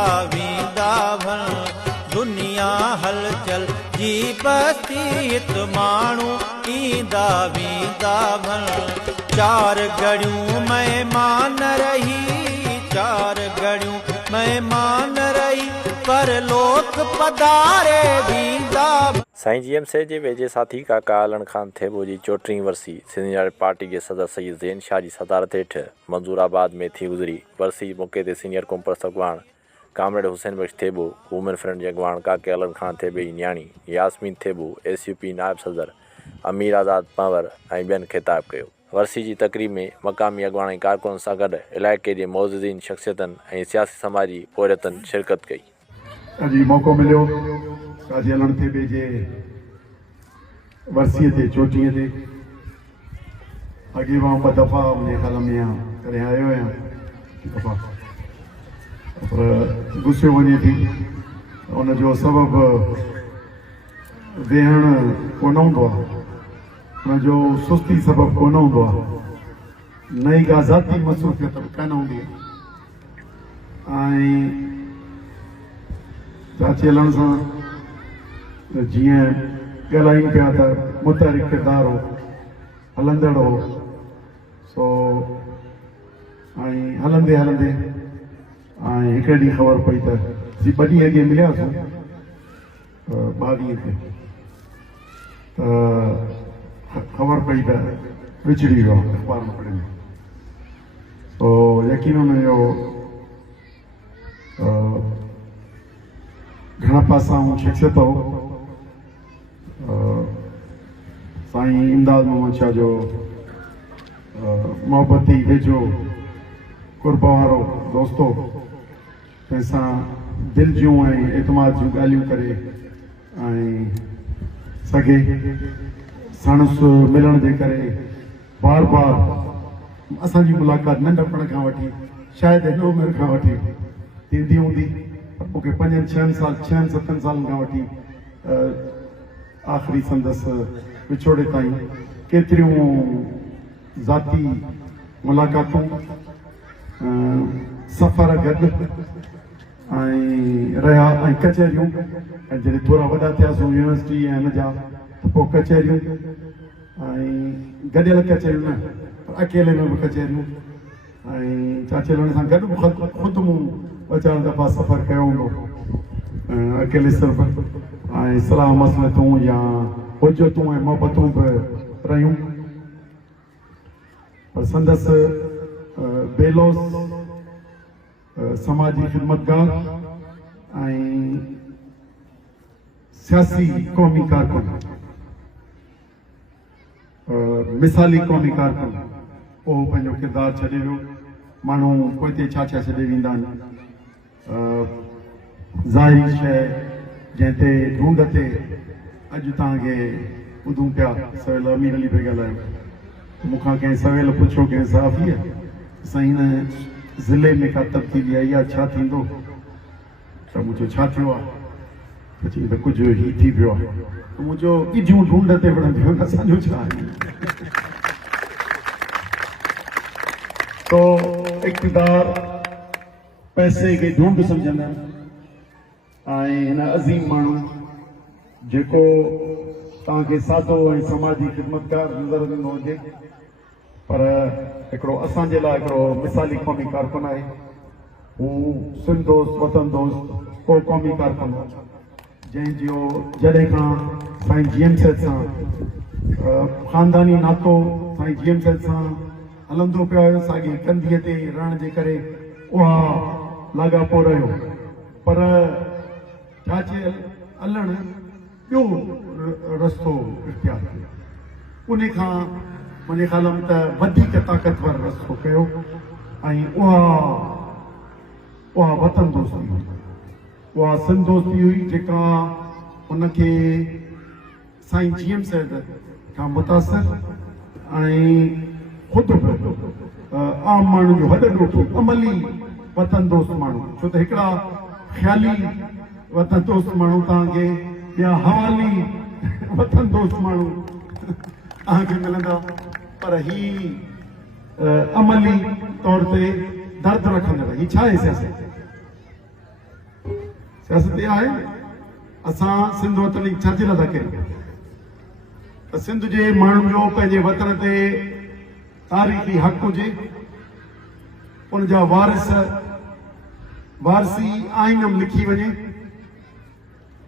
वींदा दुनिया हलचल जी बस्ती हित माण्हू ईंदा वेंदा चार घड़ियूं महिमान रही चार घड़ियूं महिमान रही पर लोक पधारे वेंदा। साईं जीएमसी जे वेझे साथी काका आलम खान थेबो जी 34वीं वरसी सीनियर पार्टी के सदर सईद ज़ैन शाह जी सदारत हेठ मंजूराबाद में थी गुज़री। वरसी मौके ते सीनियर कॉम्प्रेस अॻवान कामरेड हुसैन बख्श थेबो, वुमेन फ्रंट जे अॻवान काके आलम खान थेबे जी न्याणी यास्मीन थेबो, SUP नायब सदर अमीर आज़ाद पंवर ऐं ॿियनि ख़िताब कयो। वरसी जी तकरीब में मक़ामी अॻवान ऐं कारकुन सां गॾु इलाइक़े जे मौजूदीन शख़्सियतनि ऐं सियासी समाजी पोरियतनि शिरकत कई। अॼु मौक़ो मिलियो काजी आलम थेबे जे वरसीअ ते चोटीअ ते अॻे मां ॿ दफ़ा मुंहिंजे ख़्याल में करे आयो आहियां पर गुस्से वञे थी उनजो सबबु वेहण कोन हूंदो आहे, उनजो सुस्ती सबबु कोन हूंदो आहे, नई का ज़ाती मसरूफ़ियत कान हूंदी आहे। ऐं चाची हलण सां जीअं ॻाल्हायूं पिया त मुतहरिक किरदारु हो, हलंदड़ हो, सो ऐं हलंदे हलंदे ऐं हिकिड़े ॾींहुं ख़बर पई त ॿ ॾींहं अॻे मिलियासीं 22 ते त ख़बर पई त विछड़ी वियो अख़बार में पढ़े में, सो यकीन हुनजो घणा पासा ऐं शख़्सियत हो। साईं इमदाद मोहम्मद शाह जो मोहब्बती वेझो कुर्ब वारो दोस्तो तंहिंसां दिलि जूं ऐं एतमाद जूं ॻाल्हियूं करे ऐं सघे साणुसि मिलण जे करे बार बार असांजी मुलाक़ात नंढपण खां वठी शायदि हिन उमिरि खां वठी थींदी हूंदी, मूंखे 5-6-7 सालनि खां वठी आख़िरी संदसि विछोड़े ताईं केतिरियूं ज़ाती मुलाक़ातूं सफ़र गॾु ऐं रहिया ऐं कचहरियूं ऐं जॾहिं थोरा वॾा थियासीं यूनिवर्सिटी ऐं हिन जा त पोइ कचहरियूं ऐं गॾियल कचहरियूं न पर अकेले में बि कचहरियूं ऐं चाचे हलण सां गॾु ख़ुदि मूं 4 दफ़ा सफ़र कयो हूंदो अकेले सिर्फ़ ऐं सलाह मसलतूं या हुजतूं ऐं मोहबतूं बि रहियूं, पर संदसि बेलोस समाजी ख़िदमतगार ऐं सियासी क़ौमी कारकुन मिसाली क़ौमी कारकुन उहो पंहिंजो किरदारु छॾे वियो। माण्हू पोइ छा छा छॾे वेंदा आहिनि, ज़ाहिरी शइ जंहिं ते ढूंढ ते अॼु तव्हांखे ॿुधूं पिया सवेल अमीर अली पिया ॻाल्हायूं, मूंखां कंहिं सवेल पुछियो कंहिं सहाफ़ीअ साईं हिन ज़िले में का तब्दीली आई आहे छा थींदो, त मूं चयो छा थियो आहे, त चई त कुझु ई थी पियो आहे, त मूं चयो ॾिजूं ढूंढ ते विढ़ंदियूं असांजो छा आहे। तो इक़्तिदार पैसे खे ढूंढ सम्झंदा आहिनि ऐं हिन अज़ीम माण्हू जेको तव्हांखे सादो ऐं समाजी ख़िदमतगार नज़र ईंदो हुजे पर हिकिड़ो असांजे लाइ हिकिड़ो मिसाली क़ौमी कारकुन आहे। हू सिंध दोस्त वतन दोस्त को क़ौमी कारकुन जंहिंजो जॾहिं खां साईं जीएमसी सां ख़ानदानी नातो साईं जीएमसी सां हलंदो पियो आहे, साॻी कंधीअ ते रहण जे करे उहा लाॻापो रहियो, पर चाचे हलण ॿियो रस्तो इख़्तियार कयो, उन खां मुंहिंजे ख़्याल में त वधीक ताक़तवर रस्तो कयो ऐं उहा वतन दोस्ती हुई, उहा सिंध दोस्ती हुई जेका उनखे साईं जीएमसी खां मुतासिर ऐं ख़ुदि आम माण्हू जो वॾो अमली वतन दोस्त माण्हू, छो त हिकिड़ा ख़्याली वतन दोस्त माण्हू तव्हांखे या हवाली वतन दोस्त माण्हू तव्हांखे मिलंदा, पर ही अमली तौर ते दर्द रखंदड़ ही छा आहे सियासत, सियासत इहा आहे असां सिंध वतन जी छाजे लाइ था कयूं त सिंध जे माण्हुनि जो पंहिंजे वतन ते तारीख़ी हक़ हुजे, उन जा वारसी आइन में लिखी वञे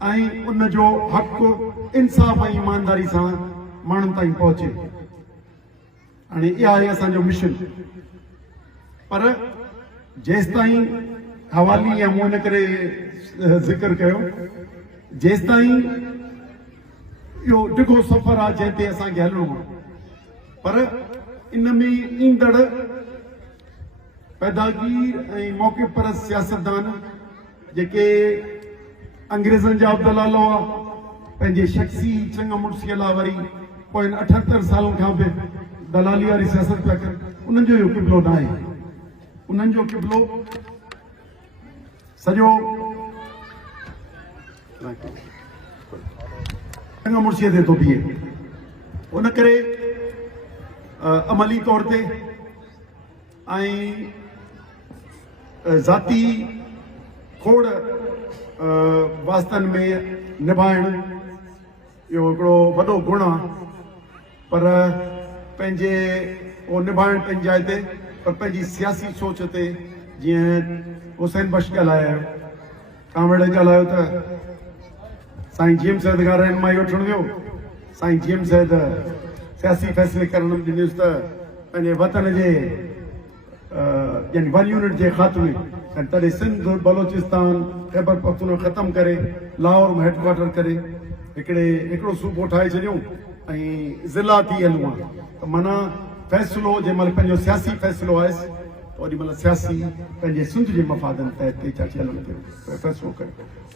ऐं उन जो हक़ इंसाफ़ ऐं ईमानदारी सां माण्हुनि ताईं पहुचे। हाणे इहा आहे असांजो मिशन। पर जेसिताईं हवाली या मूं इन करे ज़िक्र कयो, जेसिताईं इहो ॾिघो सफ़र आहे जंहिं ते असांखे हलणो आहे, पर इन में ईंदड़ पैदागीर ऐं मौक़े परस्त सियासतदान जेके अंग्रेज़नि जा अब्दुला हुआ, पंहिंजे शख़्सी चङा मुड़सीअ लाइ वरी पोइ 78 सालनि खां बि दलाली वारी सियासत पिया कनि, उन्हनि जो इहो क़िबलो न आहे। उन्हनि जो क़िबलो सॼो चङा मुड़सीअ ते थो बीहे। उन करे अमली तौर ते ऐं ज़ाती खोड़ वास्तनि में निभाइण इहो हिकिड़ो वॾो गुण आहे, पर पंहिंजे उहो निभाइण पंहिंजी जाइ ते, पर पंहिंजी सियासी सोच ते जीअं हुसैन बख्श ॻाल्हायो, कांवड़ ॻाल्हायो त साईं जीएम सैद खां रहनुमाई वठणु वियो, साईं जीएम सैद सियासी फ़ैसिले करण ॾिनसि त पंहिंजे वतन जे यानी 1 यूनिट जे ख़ात्मे ऐं तॾहिं सिंध बलोचिस्तान ख़ैबर पख्तूनख्वा ख़तमु करे लाहौर में हेडक्वार्टर करे हिकिड़ो सूबो ठाहे छॾियूं ऐं ज़िला थी हलूं आहे। त माना फ़ैसिलो जंहिं महिल पंहिंजो सियासी फ़ैसिलो आहे त ओॾी महिल सियासी पंहिंजे सिंध जे मफ़ादनि तहत ते चाची हलणु फ़ैसिलो करे,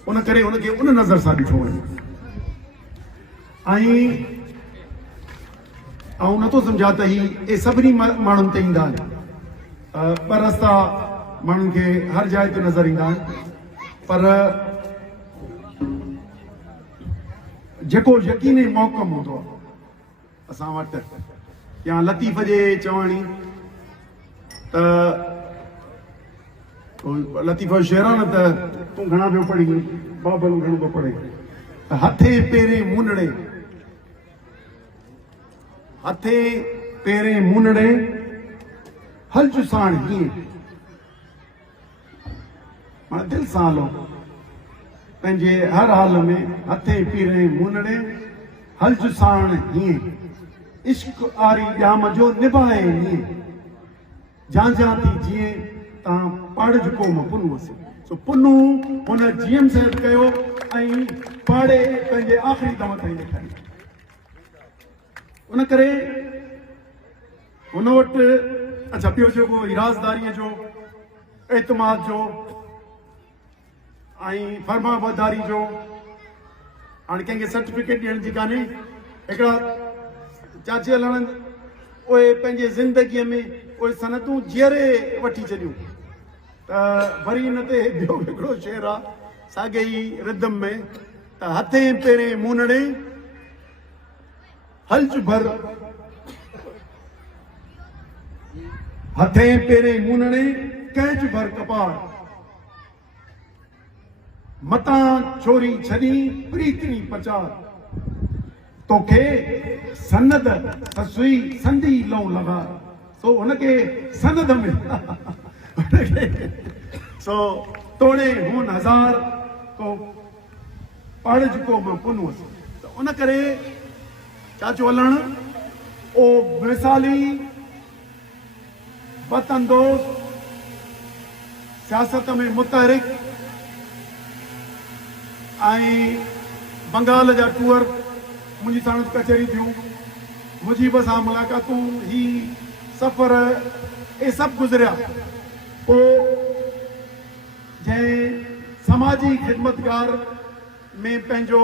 उन करे उनखे उन नज़र सां ॾिठो वञे। ऐं नथो सम्झा त ही सभिनी माण्हुनि ते ईंदा आहिनि, पर रस्ता माण्हुनि खे हर जाइ ते नज़र ईंदा आहिनि, पर जेको यकीनी मौक़म हूंदो आहे असां वटि या लतीफ़ जे चवणी त लतीफ़ शेर आहे न त तूं घणा पियो पढ़ी, बाबल घणो पियो पढ़े, हथे पेरे मुनड़े, हथे पेरे मुनड़े हलजु साण हीअं, माना दिलि सां हलो पंहिंजे हर हाल में, हथे पेरे मुनड़े हलजु साण हीअं, इश्क आरी ॼाम जो निभाए हीअं, जांजा थी जीअं तव्हां पाड़े जो कोम पुनू हुअसि। सो पुनू हुन जीएम सैद कयो ऐं पाड़े पंहिंजे आख़िरी दम ताईं ॾेखारी। उन करे हुन वटि अच्छा ॿियो जेको राज़दारीअ जो, एतमाद जो ऐं फरमाबरदारी जो, हाणे कंहिंखे सर्टिफिकेट ॾियण जी कान्हे, हिकिड़ा चाची हलण उहे पंहिंजे ज़िंदगीअ में उहे सनतूं जीअरे वठी छॾियूं त वरी हिन ते ॿियो हिकिड़ो शेर आहे साॻे ई रिदम में त हथे पेरे मुनड़े हलजु भर, हथे पेरे मुनड़े कैच भर कपाड़, मतां छोरी छॾी प्रीतनी पचार, तोखे सनद ससुई संदी लऊं लॻा, सो हुनखे सनद में सो तोड़े हुन हज़ार तो पाड़ को मां पुन हुअसि। त उन करे चाचो हलण ओ मिसाली वतन दोस्त, सियासत में मुतहरिक ऐं बंगाल जा टूर मुंहिंजी साण कचहरी थियूं, मुजीब सां मुलाक़ातूं, ही सफ़र ये सभु गुज़रिया। पोइ जंहिं समाजी ख़िदमतगार में पंहिंजो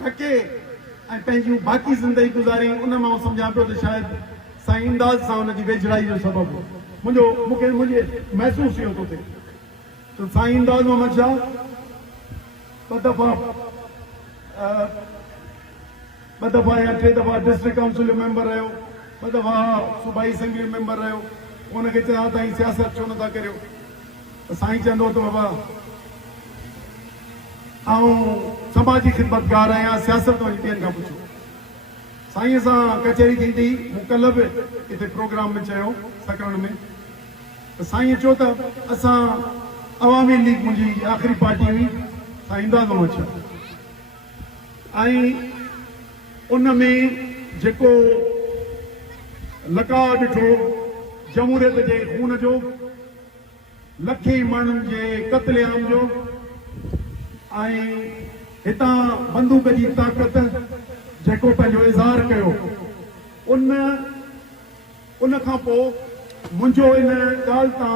ढके ऐं पंहिंजूं बाक़ी ज़िंदगी गुज़ारी, उन मां सम्झां पियो त शायदि साईं इमदाद सां हुनजी वेझड़ाई जो सबबु मूंखे महसूसु इहो थो थिए त साईं इमदाद मोहम्मद शाह ॿ दफ़ा या 3 दफ़ा डिस्ट्रिक्ट काउंसिल जो मेंबर रहियो, 2 दफ़ा सूबाई असेंबली मेंबर रहियो। उनखे चवां त सियासत छो नथा करियो, त साईं चवंदो त बाबा समाजी ख़िदमतगार आहियां सियासत वञी ॿियनि खां पुछो साईं सां कचहरी थींदी मूं कल्ह बि हिते प्रोग्राम में चयो सकरण में त साईं चयो त असां अवामी लीग मुंहिंजी आख़िरी पार्टी हुई साईं ईंदा न अचो ऐं उन में जेको लका ॾिठो जमूरियत जे खून जो लखे माण्हुनि जे क़त्लेआम जो ऐं हितां बंदूक जी ताक़त जेको पंहिंजो इज़हार कयो उन खां पोइ मुंहिंजो इन ॻाल्हि तां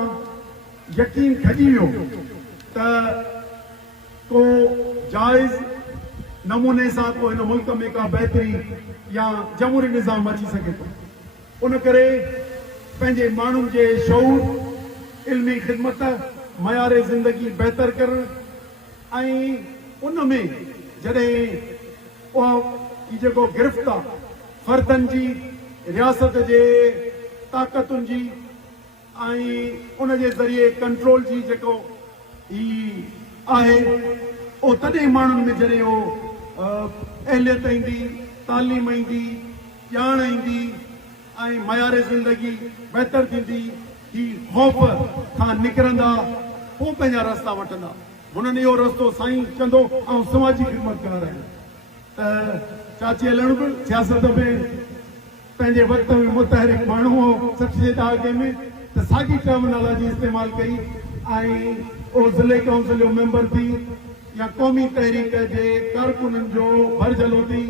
यकीन खॼी वियो त को जाइज़ नमूने सां को हिन मुल्क में का बहितरी या जमहूरी निज़ाम अची सघे थो उन करे पंहिंजे माण्हुनि जे शऊर इल्मी ख़िदमत मयार ज़िंदगी बहितर करणु ऐं उन में जॾहिं उहा जेको गिरफ़्त आहे फ़र्दनि जी रियासत जे ताक़तुनि जी ऐं उन जे ज़रिए कंट्रोल जी जेको ही आहे उहो तॾहिं माण्हुनि में जॾहिं उहो अहलियत ईंदी तालीम ईंदी ॼाण ईंदी ऐं मयार ज़िंदगी बहितर थींदी ही ख़ौफ़ खां निकिरंदा पोइ पंहिंजा रस्ता वठंदा हुननि इहो रस्तो साईं चवंदो ऐं समाजी ख़िदमतगार आहिनि त चाची हलण बि सियासत में पंहिंजे वक़्त में मुतहरिक माण्हू हो 60 जे ॾहाके में त साॻी टर्मिनोलॉजी इस्तेमालु कई ऐं उहो ज़िले काउंसिल जो मेंबर थी या क़ौमी तहरीक जे कारकुननि जो भरजलो थी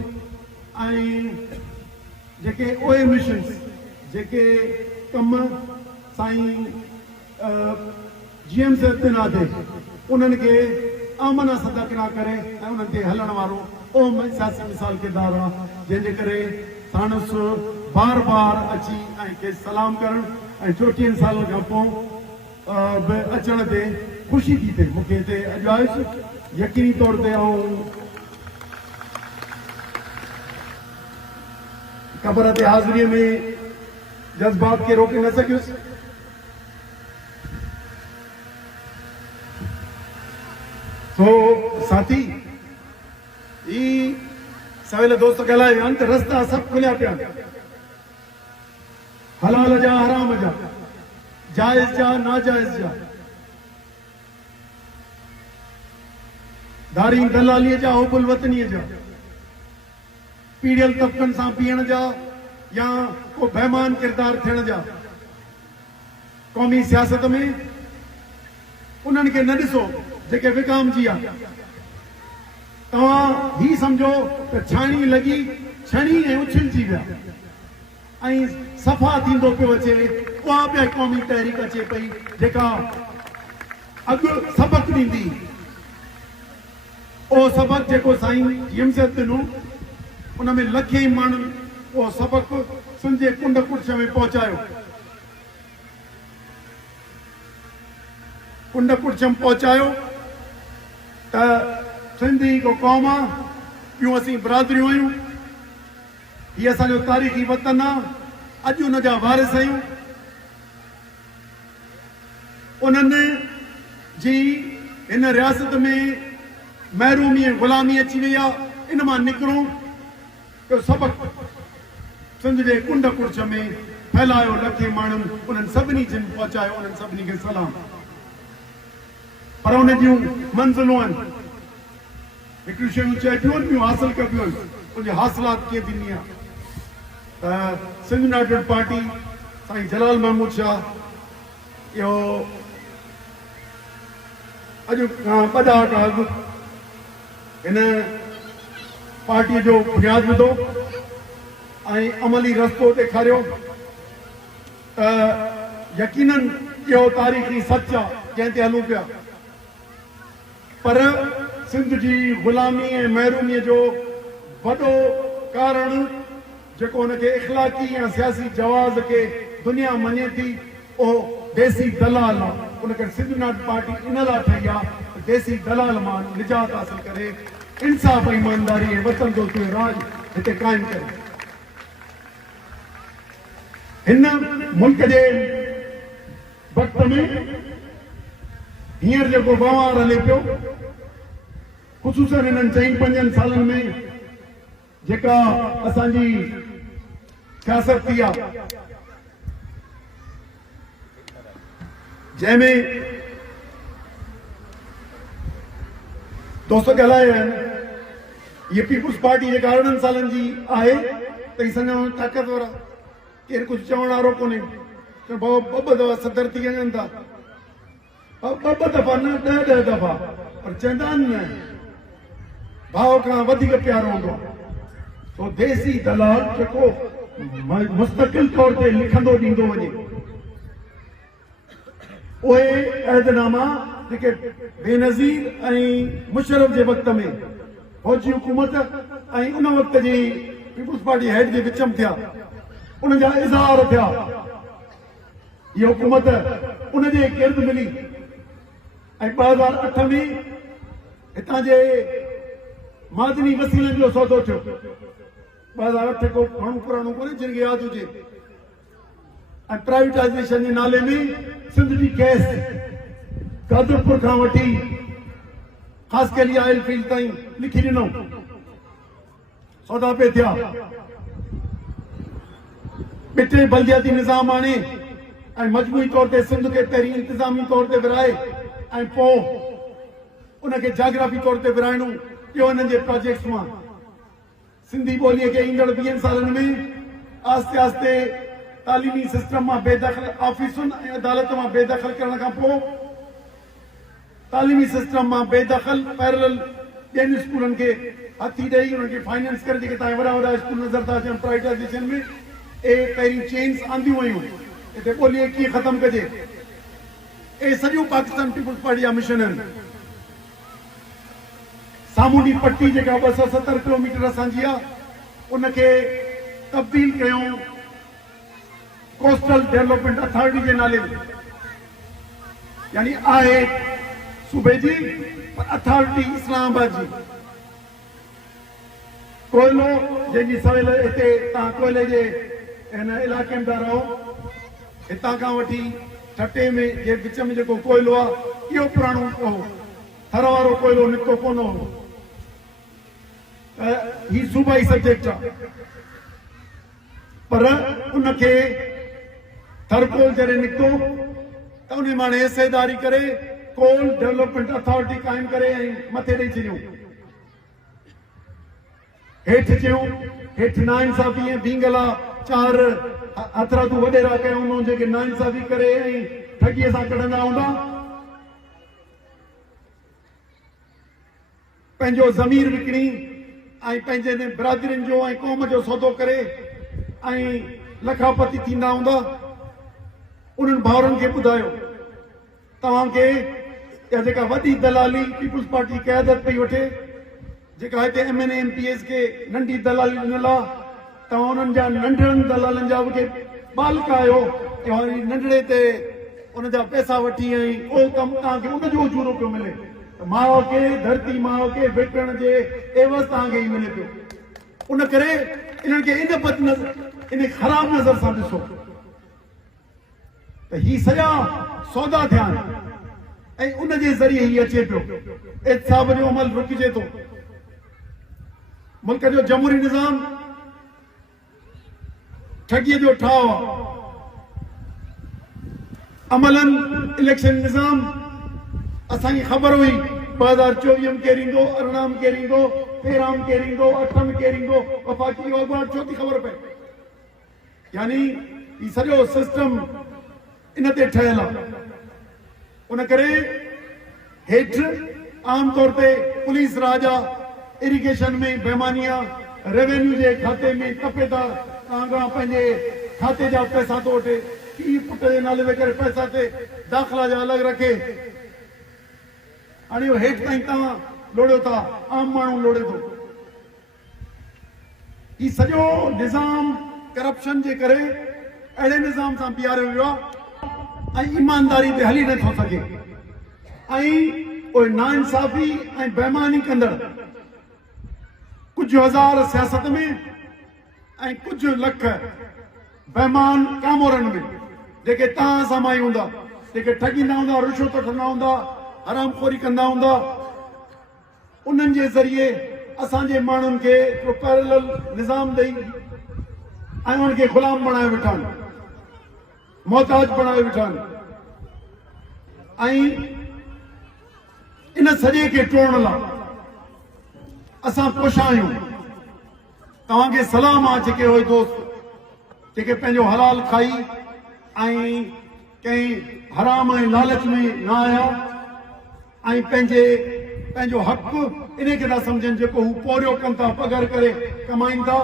ऐं जेके ओए मिशन्स जेके कम साईं जीएम से इतिना थे उन्हनि खे आमना सदकना करे ऐं उन्हनि ते हलण वारो ओम सियासी मिसाल किरदार आहे जंहिंजे करे साणुस बार बार अची ऐं खेसि सलाम करणु ऐं 34 सालनि खां पोइ बि अचण ते ख़ुशी थी थिए मूंखे हिते अॼु आयुसि यकीनी तौर ते ख़बर ते हाज़िरीअ में जज़्बात खे रोके न सघियुसि तो साथी ई सवेल दोस्त ॻाल्हाए विया आहिनि त रस्ता सभु खुलिया पिया हलाल जा हराम जा जाइज़ जा नाजाइज़ जा दारी दलालीअ जा हुबुल वतनीअ जा पीड़ियल तबकनि सां पीअण जा या को बेमान किरदार थियण जा क़ौमी सियासत में उन्हनि खे न ॾिसो जेके विकामजी आहे तव्हां ही समझो त छाणी लॻी छणी ऐं उछिलजी विया ऐं सफ़ा थींदो पियो अचे उहा बि क़ौमी तहरीक अचे पई जेका अॻु सबक़ ॾींदी उहो सबक़ जेको साईं यमसत ॾिनो उन में लखे माण्हुनि उहो सबक़ सिंध जे कुंड कुर्छ में पहुचायो कुंड कुर्छ में पहुचायो त सिंधी को क़ौम आहे ॿियूं असीं बिरादरियूं आहियूं हीअ असांजो तारीख़ी वतन आहे अॼु हुन जा वारिस आहियूं उन्हनि जी हिन रियासत में महरूमी ऐं ग़ुलामी अची वई आहे इन मां निकिरूं त सबक़ सिंध जे कुंड कुर्छ में फैलायो लखे माण्हुनि उन्हनि सभिनी जिन पहुचायो उन्हनि सभिनी खे सलाम पर उन जूं मंज़िलूं आहिनि हिकिड़ियूं शयूं चए पियूं आहिनि ॿियूं हासिल कबियूं आहिनि उनजी हासिलात कीअं थींदी आहे त सिंध यूनाइटेड पार्टी साईं जलाल महमूद शाह इहो अॼु खां 2 ॾहाका अॻु हिन पार्टीअ जो बुनियादु विधो ऐं अमली रस्तो ॾेखारियो त यकीनन इहो तारीख़ी सच आहे जंहिं ते हलूं पिया पर सिंध जी ग़ुलामी ऐं महरूमीअ जो वॾो कारण जेको हुनखे इख़लाक़ी ऐं सियासी जवाज़ खे दुनिया मञे थी उहो देसी दलाल आहे उनखे सिंध यूनाइटेड पार्टी इन लाइ ठही आहे देसी दलाल मां निजात हासिल करे इंसाफ़ ईमानदारी ऐं वतन दोस्ती जो राज हिते क़ाइमु करे हिन मुल्क जे वक़्त में हींअर जेको वहिंवार हले पियो ख़ुशूसन हिननि 4-5 सालनि में जेका असांजी सियासत थी आहे, जंहिंमें दोस्त ॻाल्हाया आहिनि, ये पीपुल्स पार्टी जेका 8 सालनि जी आहे त ही सञो ताक़तवर आहे, केरु कुझु चवण वारो कोन्हे। भाउ ॿ दफ़ा सदर थी वञनि था, ॿ दफ़ा न 10 दफ़ा, पर चवंदा आहिनि न भाउ खां वधीक प्यारो हूंदो आहे। तो देसी दलाल जेको मुस्तकिल तौर ते लिखंदो ॾींदो वञे, उहे अहदनामा जेके बेनज़ीर ऐं मुशर्रफ जे वक़्त में फौजी हुकूमत ऐं उन वक़्त जी पीपुल्स पार्टी हेड जे विच में थिया, उन जा इज़हार थिया, ये हुकूमत उन जे गिर्द मिली ऐं 2008 में हितां जे मादनी वसीलनि जो सौदो थियो। 2008 को घणो पुराणो कोन्हे, जिनखे यादि हुजे। ऐं प्राइवेटाइज़ेशन जे नाले में सिंध जी गैस कादरपुर खां वठी ख़ासि के लिए ऑयल फील्ड ताईं लिखी ॾिनो, सौदा पे थिया। पिटे बल्दियाती निज़ाम आणे ऐं मजमूई तौर ते सिंध खे पहिरीं इंतिज़ामी तौर ते विराए ऐं पोइ उनखे जाग्राफी तौर ते विराइणो, इहो हिननि जे प्रोजेक्ट्स मां। सिंधी ॿोलीअ खे ईंदड़ 20 सालनि में आस्ते आस्ते तालीमी सिस्टम मां बेदख़ल, ऑफिसुनि ऐं अदालत मां बेदख़ल करण खां पोइ तालीमी सिस्टम मां बेदख़ल पैरेलल ॿियनि स्कूलनि खे हथी ॾेई उन्हनि खे फाइनेंस करे जेके तव्हां वॾा वॾा स्कूल नज़र था अचनि प्राइवेटाइज़ेशन में, पहिरीं चेन्स आंदियूं वयूं, हिते ॿोलीअ कीअं ख़तमु कजे। सॼो पाकिस्तान पीपुल्स पार्टी जा मिशन आहिनि। सामूंडी पट्टी जेका 270 किलोमीटर असांजी आहे, उनखे तब्दील कयूं कोस्टल डेवलपमेंट अथॉरिटी जे नाले में, यानी आहे सूबे जी पर अथॉरिटी इस्लामाबाद जी। कोयलो जंहिंजी सवेल हिते तव्हां कोयले जे हिन इलाइक़े में था रहो, हितां खां वठी ठटे में जे विच में जेको कोयलो आहे, इहो पुराणो थर वारो कोयलो निकितो कोन हो। ही सूबाई सब्जेक्ट आहे, पर उनखे थरकोल जॾहिं निकितो त उन मां हिसेदारी करे कोल डेवलपमेंट अथॉरिटी क़ाइमु करे ऐं मथे ॾेई छॾियूं। हेठि चयूं, हेठि नाइंसाफ़ी ऐं भींगला 4 हथरादू वॾेरा कयूं हुन जेके नाइंसाफ़ी करे ऐं ठगीअ सां कढंदा हूंदा, पंहिंजो ज़मीर विकिणी ऐं पंहिंजे बिरादरियुनि जो ऐं क़ौम जो सौदो करे ऐं लखापति थींदा हूंदा। उन्हनि भाउरनि खे ॿुधायो, तव्हांखे इहा जेका वॾी दलाली पीपुल्स पार्टी क़यादत पई वठे, जेका हिते MNA MPs खे नंढी दलाली ॾिनल आहे, तव्हां उन्हनि जा नंढड़नि दलालनि जा बि बालक आहियो कि वरी नंढड़े ते उन जा पैसा वठी ऐं उहो कमु तव्हांखे उनजो उजूरो पियो मिले। माउ खे धरती माउ खे विकिणण जे एवज़ तव्हांखे ई मिले पियो। उन करे इन्हनि खे इन बद नज़र, इन ख़राब नज़र सां ॾिसो त ही सॼा सौदा थिया आहिनि ऐं उन जे ज़रिए ही अचे पियो। एहतिसाब जो अमल रुकिजे थो। मुल्क जो जमहूरी निज़ाम ठगीअ जो ठाव आहे। अमलन इलेक्शन निज़ाम असांखे ख़बर हुई 2024 में केरु ईंदो, 18 में केरु ईंदो, 13 में केरु ईंदो, 8 में केरु ईंदो, वफ़ाक़ी अख़बार छो थी ख़बर पए। यानी ही सॼो सिस्टम इन ते ठहियल आहे। उन करे हेठि आम तौर ते पुलिस राज आहे, इरिगेशन में बेईमानी आहे, रेवेन्यू जे खाते में तपेदार तव्हां पंहिंजे खाते जा पैसा थो वठे, पीउ पुट जे नाले ते करे पैसा ते दाख़िला जा अलॻि रखे। हाणे इहो हेठि ताईं तव्हां लोड़ियो था, आम माण्हू लोड़े थो। ही सॼो निज़ाम करप्शन जे करे अहिड़े निज़ाम सां बीहारियो वियो आहे ऐं ईमानदारी ते हली नथो सघे ऐं उहे नाइंसाफ़ी ऐं बेईमानी कंदड़ कुझु हज़ार सियासत में ऐं कुझु लख बेईमान कामोरनि में जेके तव्हां सां माई हूंदा, जेके ठगींदा हूंदा, रिश्वत वठंदा हूंदा, हरामखोरी कंदा हूंदा, उन्हनि जे ज़रिए असांजे माण्हुनि खे हिकिड़ो पैरेलल निज़ाम ॾेई ऐं उन्हनि खे ग़ुलाम बणाए वेठा आहिनि, मोहताज बणाए वेठा आहिनि। ऐं इन सॼे खे टोड़ण लाइ असां कोशिश आहियूं। तव्हांखे सलाम आहे जेके उहे दोस्त जेके पंहिंजो हलाल खाई ऐं कंहिं हराम ऐं लालच में न आया ऐं पंहिंजो हक़ इन खे था सम्झनि जेको हू पोरियो कनि था, पघर करे कमाइनि था।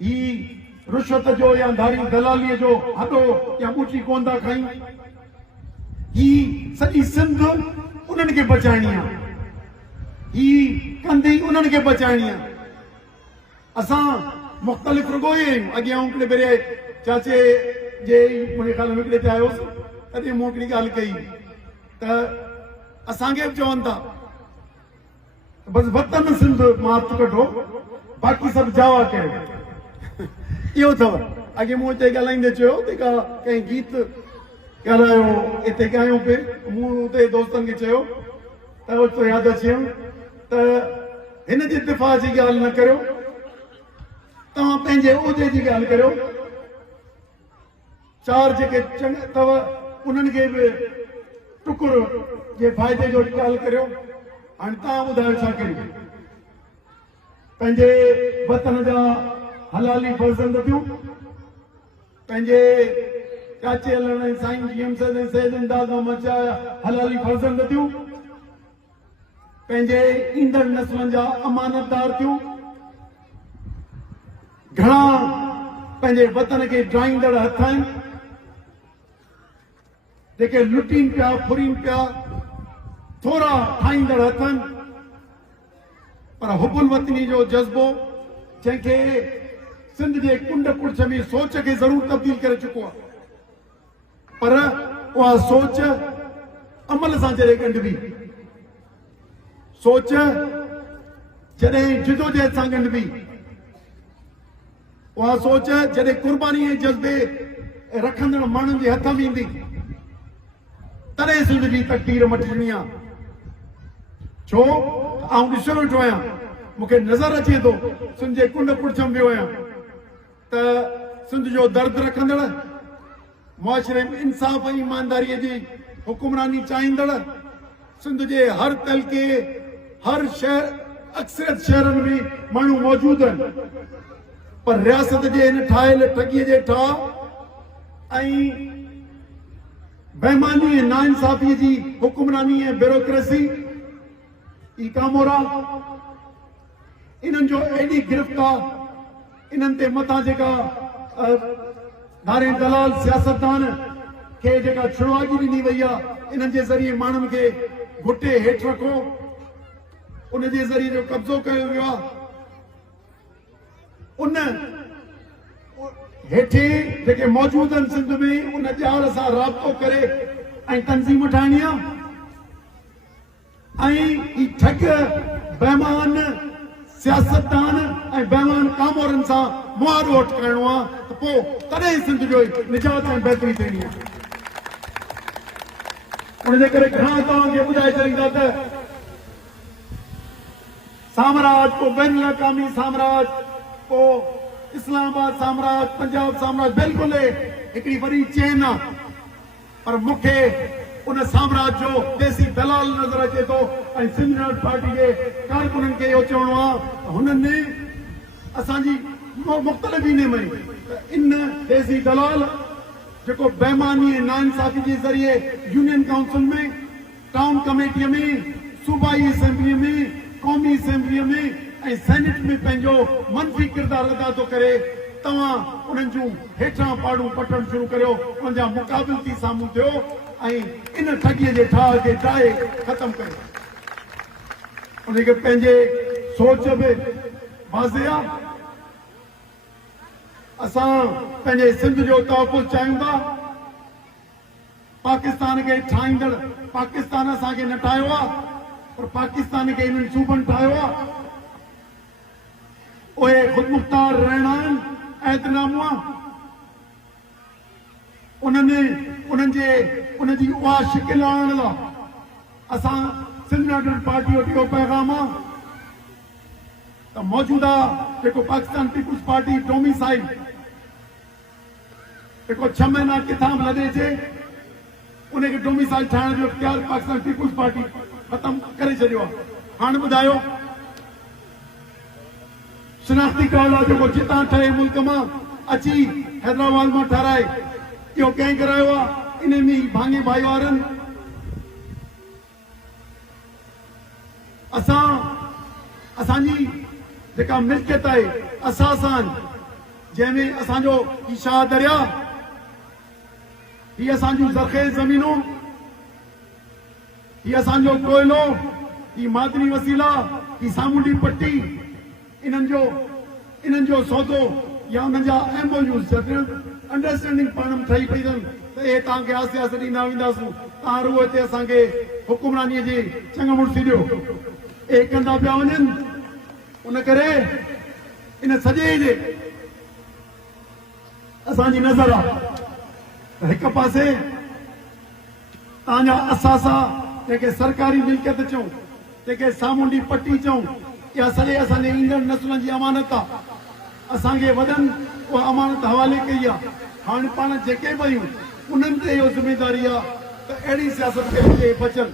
ही रुश्वत जो या धारी दलालीअ जो हॾो या ॿूटी कोन था खाइनि। ही सॼी सिंध उन्हनि खे बचाइणी आहे, ही कंदी उन्हनि खे बचाइणी आहे। असां मुख़्तलिफ़ रुॻो ई आहियूं। अॻियां हिकिड़े भेरे चाचे जे मुंहिंजे ख़्याल में हिकिड़े ते आयोसि, तॾहिं मूं हिकिड़ी ॻाल्हि कई त असांखे बि चवनि था बसि वतन सिंध मात कढो, बाक़ी सभु जावा कयो। इहो अथव। अॻे मूं हिते ॻाल्हाईंदे चयो त कंहिं गीत ॻाल्हायो हिते ॻायो पिए, मूं हुते दोस्तनि खे चयो त ओचितो यादि अची वियो त हिन जे दिफ़ा जी ॻाल्हि न करियो, तव्हां पंहिंजे उहिदे जी ॻाल्हि करियो। चार जेके चङा अथव उन्हनि खे बि टुकुर जे फ़ाइदे जो ॻाल्हि करियो। हाणे तव्हां ॿुधायो छा करियो? पंहिंजे वतन जा हलाली फर्ज़ंद थियूं, पंहिंजे चाचे हलण ऐं साईं जीएम सैद ऐं सैद इमदाद मोहम्मद शाह हलाली फर्ज़ंद थियूं, पंहिंजे ईंदड़ नस्लनि जा अमानतदार थियूं। घणा पंहिंजे वतन खे ड्राईंदड़ हथ आहिनि जेके लुटीनि पिया, फुरीनि पिया, थोरा ठाहींदड़ हथ आहिनि। पर हुबुल वतनी जो जज़्बो जंहिंखे सिंध जे कुंड कुड़छ में सोच खे ज़रूर तब्दील करे चुको आहे, पर उहा सोच अमल सां जॾहिं ॻंढिबी, सोच जॾहिं जिदोजहद सां ॻंढिबी, उहा सोच जॾहिं क़ुर्बानी जे जज़्बे रखंदड़ माण्हुनि जे हथ में ईंदी, तॾहिं सिंध जी तकदीर मटिजणी आहे। छो आउं ॾिसो वेठो आहियां, मूंखे नज़र अचे थो सिंध जे कुंड कुड़छ में वियो आहियां त सिंध जो दर्द रखंदड़, मुआशरे में इंसाफ़ ऐं ईमानदारीअ जी हुकुमरानी चाहींदड़, सिंध जे हर तलके हर शहर अक्सरियत शहरनि में माण्हू मौजूद आहिनि। पर रियासत जे हिन ठाहियल ठगीअ जे ठाह ऐं बेईमानी ऐं नाइंसाफ़ीअ जी हुकुमरानी ऐं ब्यूरोक्रेसी ई कामोरा, इन्हनि जो एॾी गिरफ़्त आहे। इन्हनि ते मथां जेका धारे दलाल सियासतदान खे जेका छुड़वागी ॾिनी वई आहे, इन्हनि जे ज़रिए माण्हुनि खे घुटे हेठि रखो, उन जे ज़रिए जो कब्ज़ो कयो वियो आहे। उन हेठि जेके मौजूद आहिनि सिंध में, उन ॼाण सां राब्तो करे ऐं तंज़ीम ठाहिणी आहे ऐं ही ठग बेईमान सियासतदान ऐं बेईमान कामोरनि सां मुआरो अटकाइणो आहे, त पोइ तॾहिं सिंध जो निजात ऐं बहितरी थियणी आहे। उनजे करे घणा तव्हांखे ॿुधाए छॾींदा त साम्राज, पोइ बैन अलाक़ामी साम्राज, पोइ इस्लामाबाद साम्राज, पंजाब साम्राज, बिल्कुलु हिकिड़ी वॾी चेन आहे। पर मूंखे उन साम्राज जो देसी दलाल नज़र अचे थो ऐं सिंध नेशनल पार्टी जे कारकुननि खे इहो चवणो आहे त हुननि असांजी मुख़्तलिफ़ इन में इन देसी दलाल जेको बेईमानी ऐं नाइंसाफ़ी जे ज़रिए यूनियन काउंसिल में, टाउन कमेटीअ में, सूबाई असेंबलीअ में, क़ौमी असेंबलीअ में ऐं सेनेट में पंहिंजो मनफ़ी किरदारु अदा थो करे, तव्हां उन्हनि जूं हेठां पाड़ूं पटणु शुरू करियो, उन्हनि जा मुक़ाबिलती साम्हूं थियो ऐं इन ठगीअ जे ठाह खे ठाहे ख़तमु करियो। उनखे पंहिंजे सोच बि वाज़े आहे। असां पंहिंजे सिंध जो तहफ़ुज़ चाहियूं था। पाकिस्तान खे ठाहींदड़, पाकिस्तान असांखे न ठाहियो आहे, पर पाकिस्तान खे इन्हनि सूबनि ठाहियो आहे। उहे ख़ुदमुख़्तार रहणा आहिनि, ऐतनामु आहे। उन्हनि जी उहा शिकिल आणण लाइ असां सिंध नेशनल पार्टी जो इहो पैगाम आहे त मौजूदा जेको पाकिस्तान पीपुल्स पार्टी डोमिसाइल जेको 6 महीना किथां बि लॻे अचे उनखे डोमिसाइल ठाहिण जो इख्तियार पाकिस्तान पीपुल्स पार्टी ख़तम करे छॾियो आहे। हाणे ॿुधायो शनाख्ती कार्ड आहे जेको जितां ठहे मुल्क मां अची हैदराबाद मां ठाराए इहो कंहिं करायो आहे? इन में भाङे भाई वारनि असांजी जेका मिल्कियत आहे असां जंहिंमें असांजो ही शाह दरिया ही असांजूं ज़रख़ेज़ ज़मीनूं ही असांजो कोयलो ही मादनी वसीला ही सामूंडी पट्टी इन्हनि जो सौदो या उन्हनि जा MOUs अंडरस्टैंडिंग पाण में ठही पई अथनि त इहे तव्हांखे आस्ते आस्ते ॾींदा वेंदासीं तव्हां रुॻो हिते असांखे हुकुमरानीअ जी चङ मुड़सी ॾियो इहे कंदा पिया वञनि। उन करे इन सॼे जे असांजी नज़र आहे त हिक पासे तव्हांजा असासा जेके सरकारी मिल्कियत चऊं जेके सामूंडी पट्टी चऊं इहा सॼे असांजे ईंदड़ नसुलनि जी अमानत आहे। असांखे वॾनि उहा अमानत हवाले कई आहे। हाणे पाण जेके बि आहियूं उन्हनि ते इहो ज़िमेदारी आहे त अहिड़ी सियासत खे अॻिते बचनि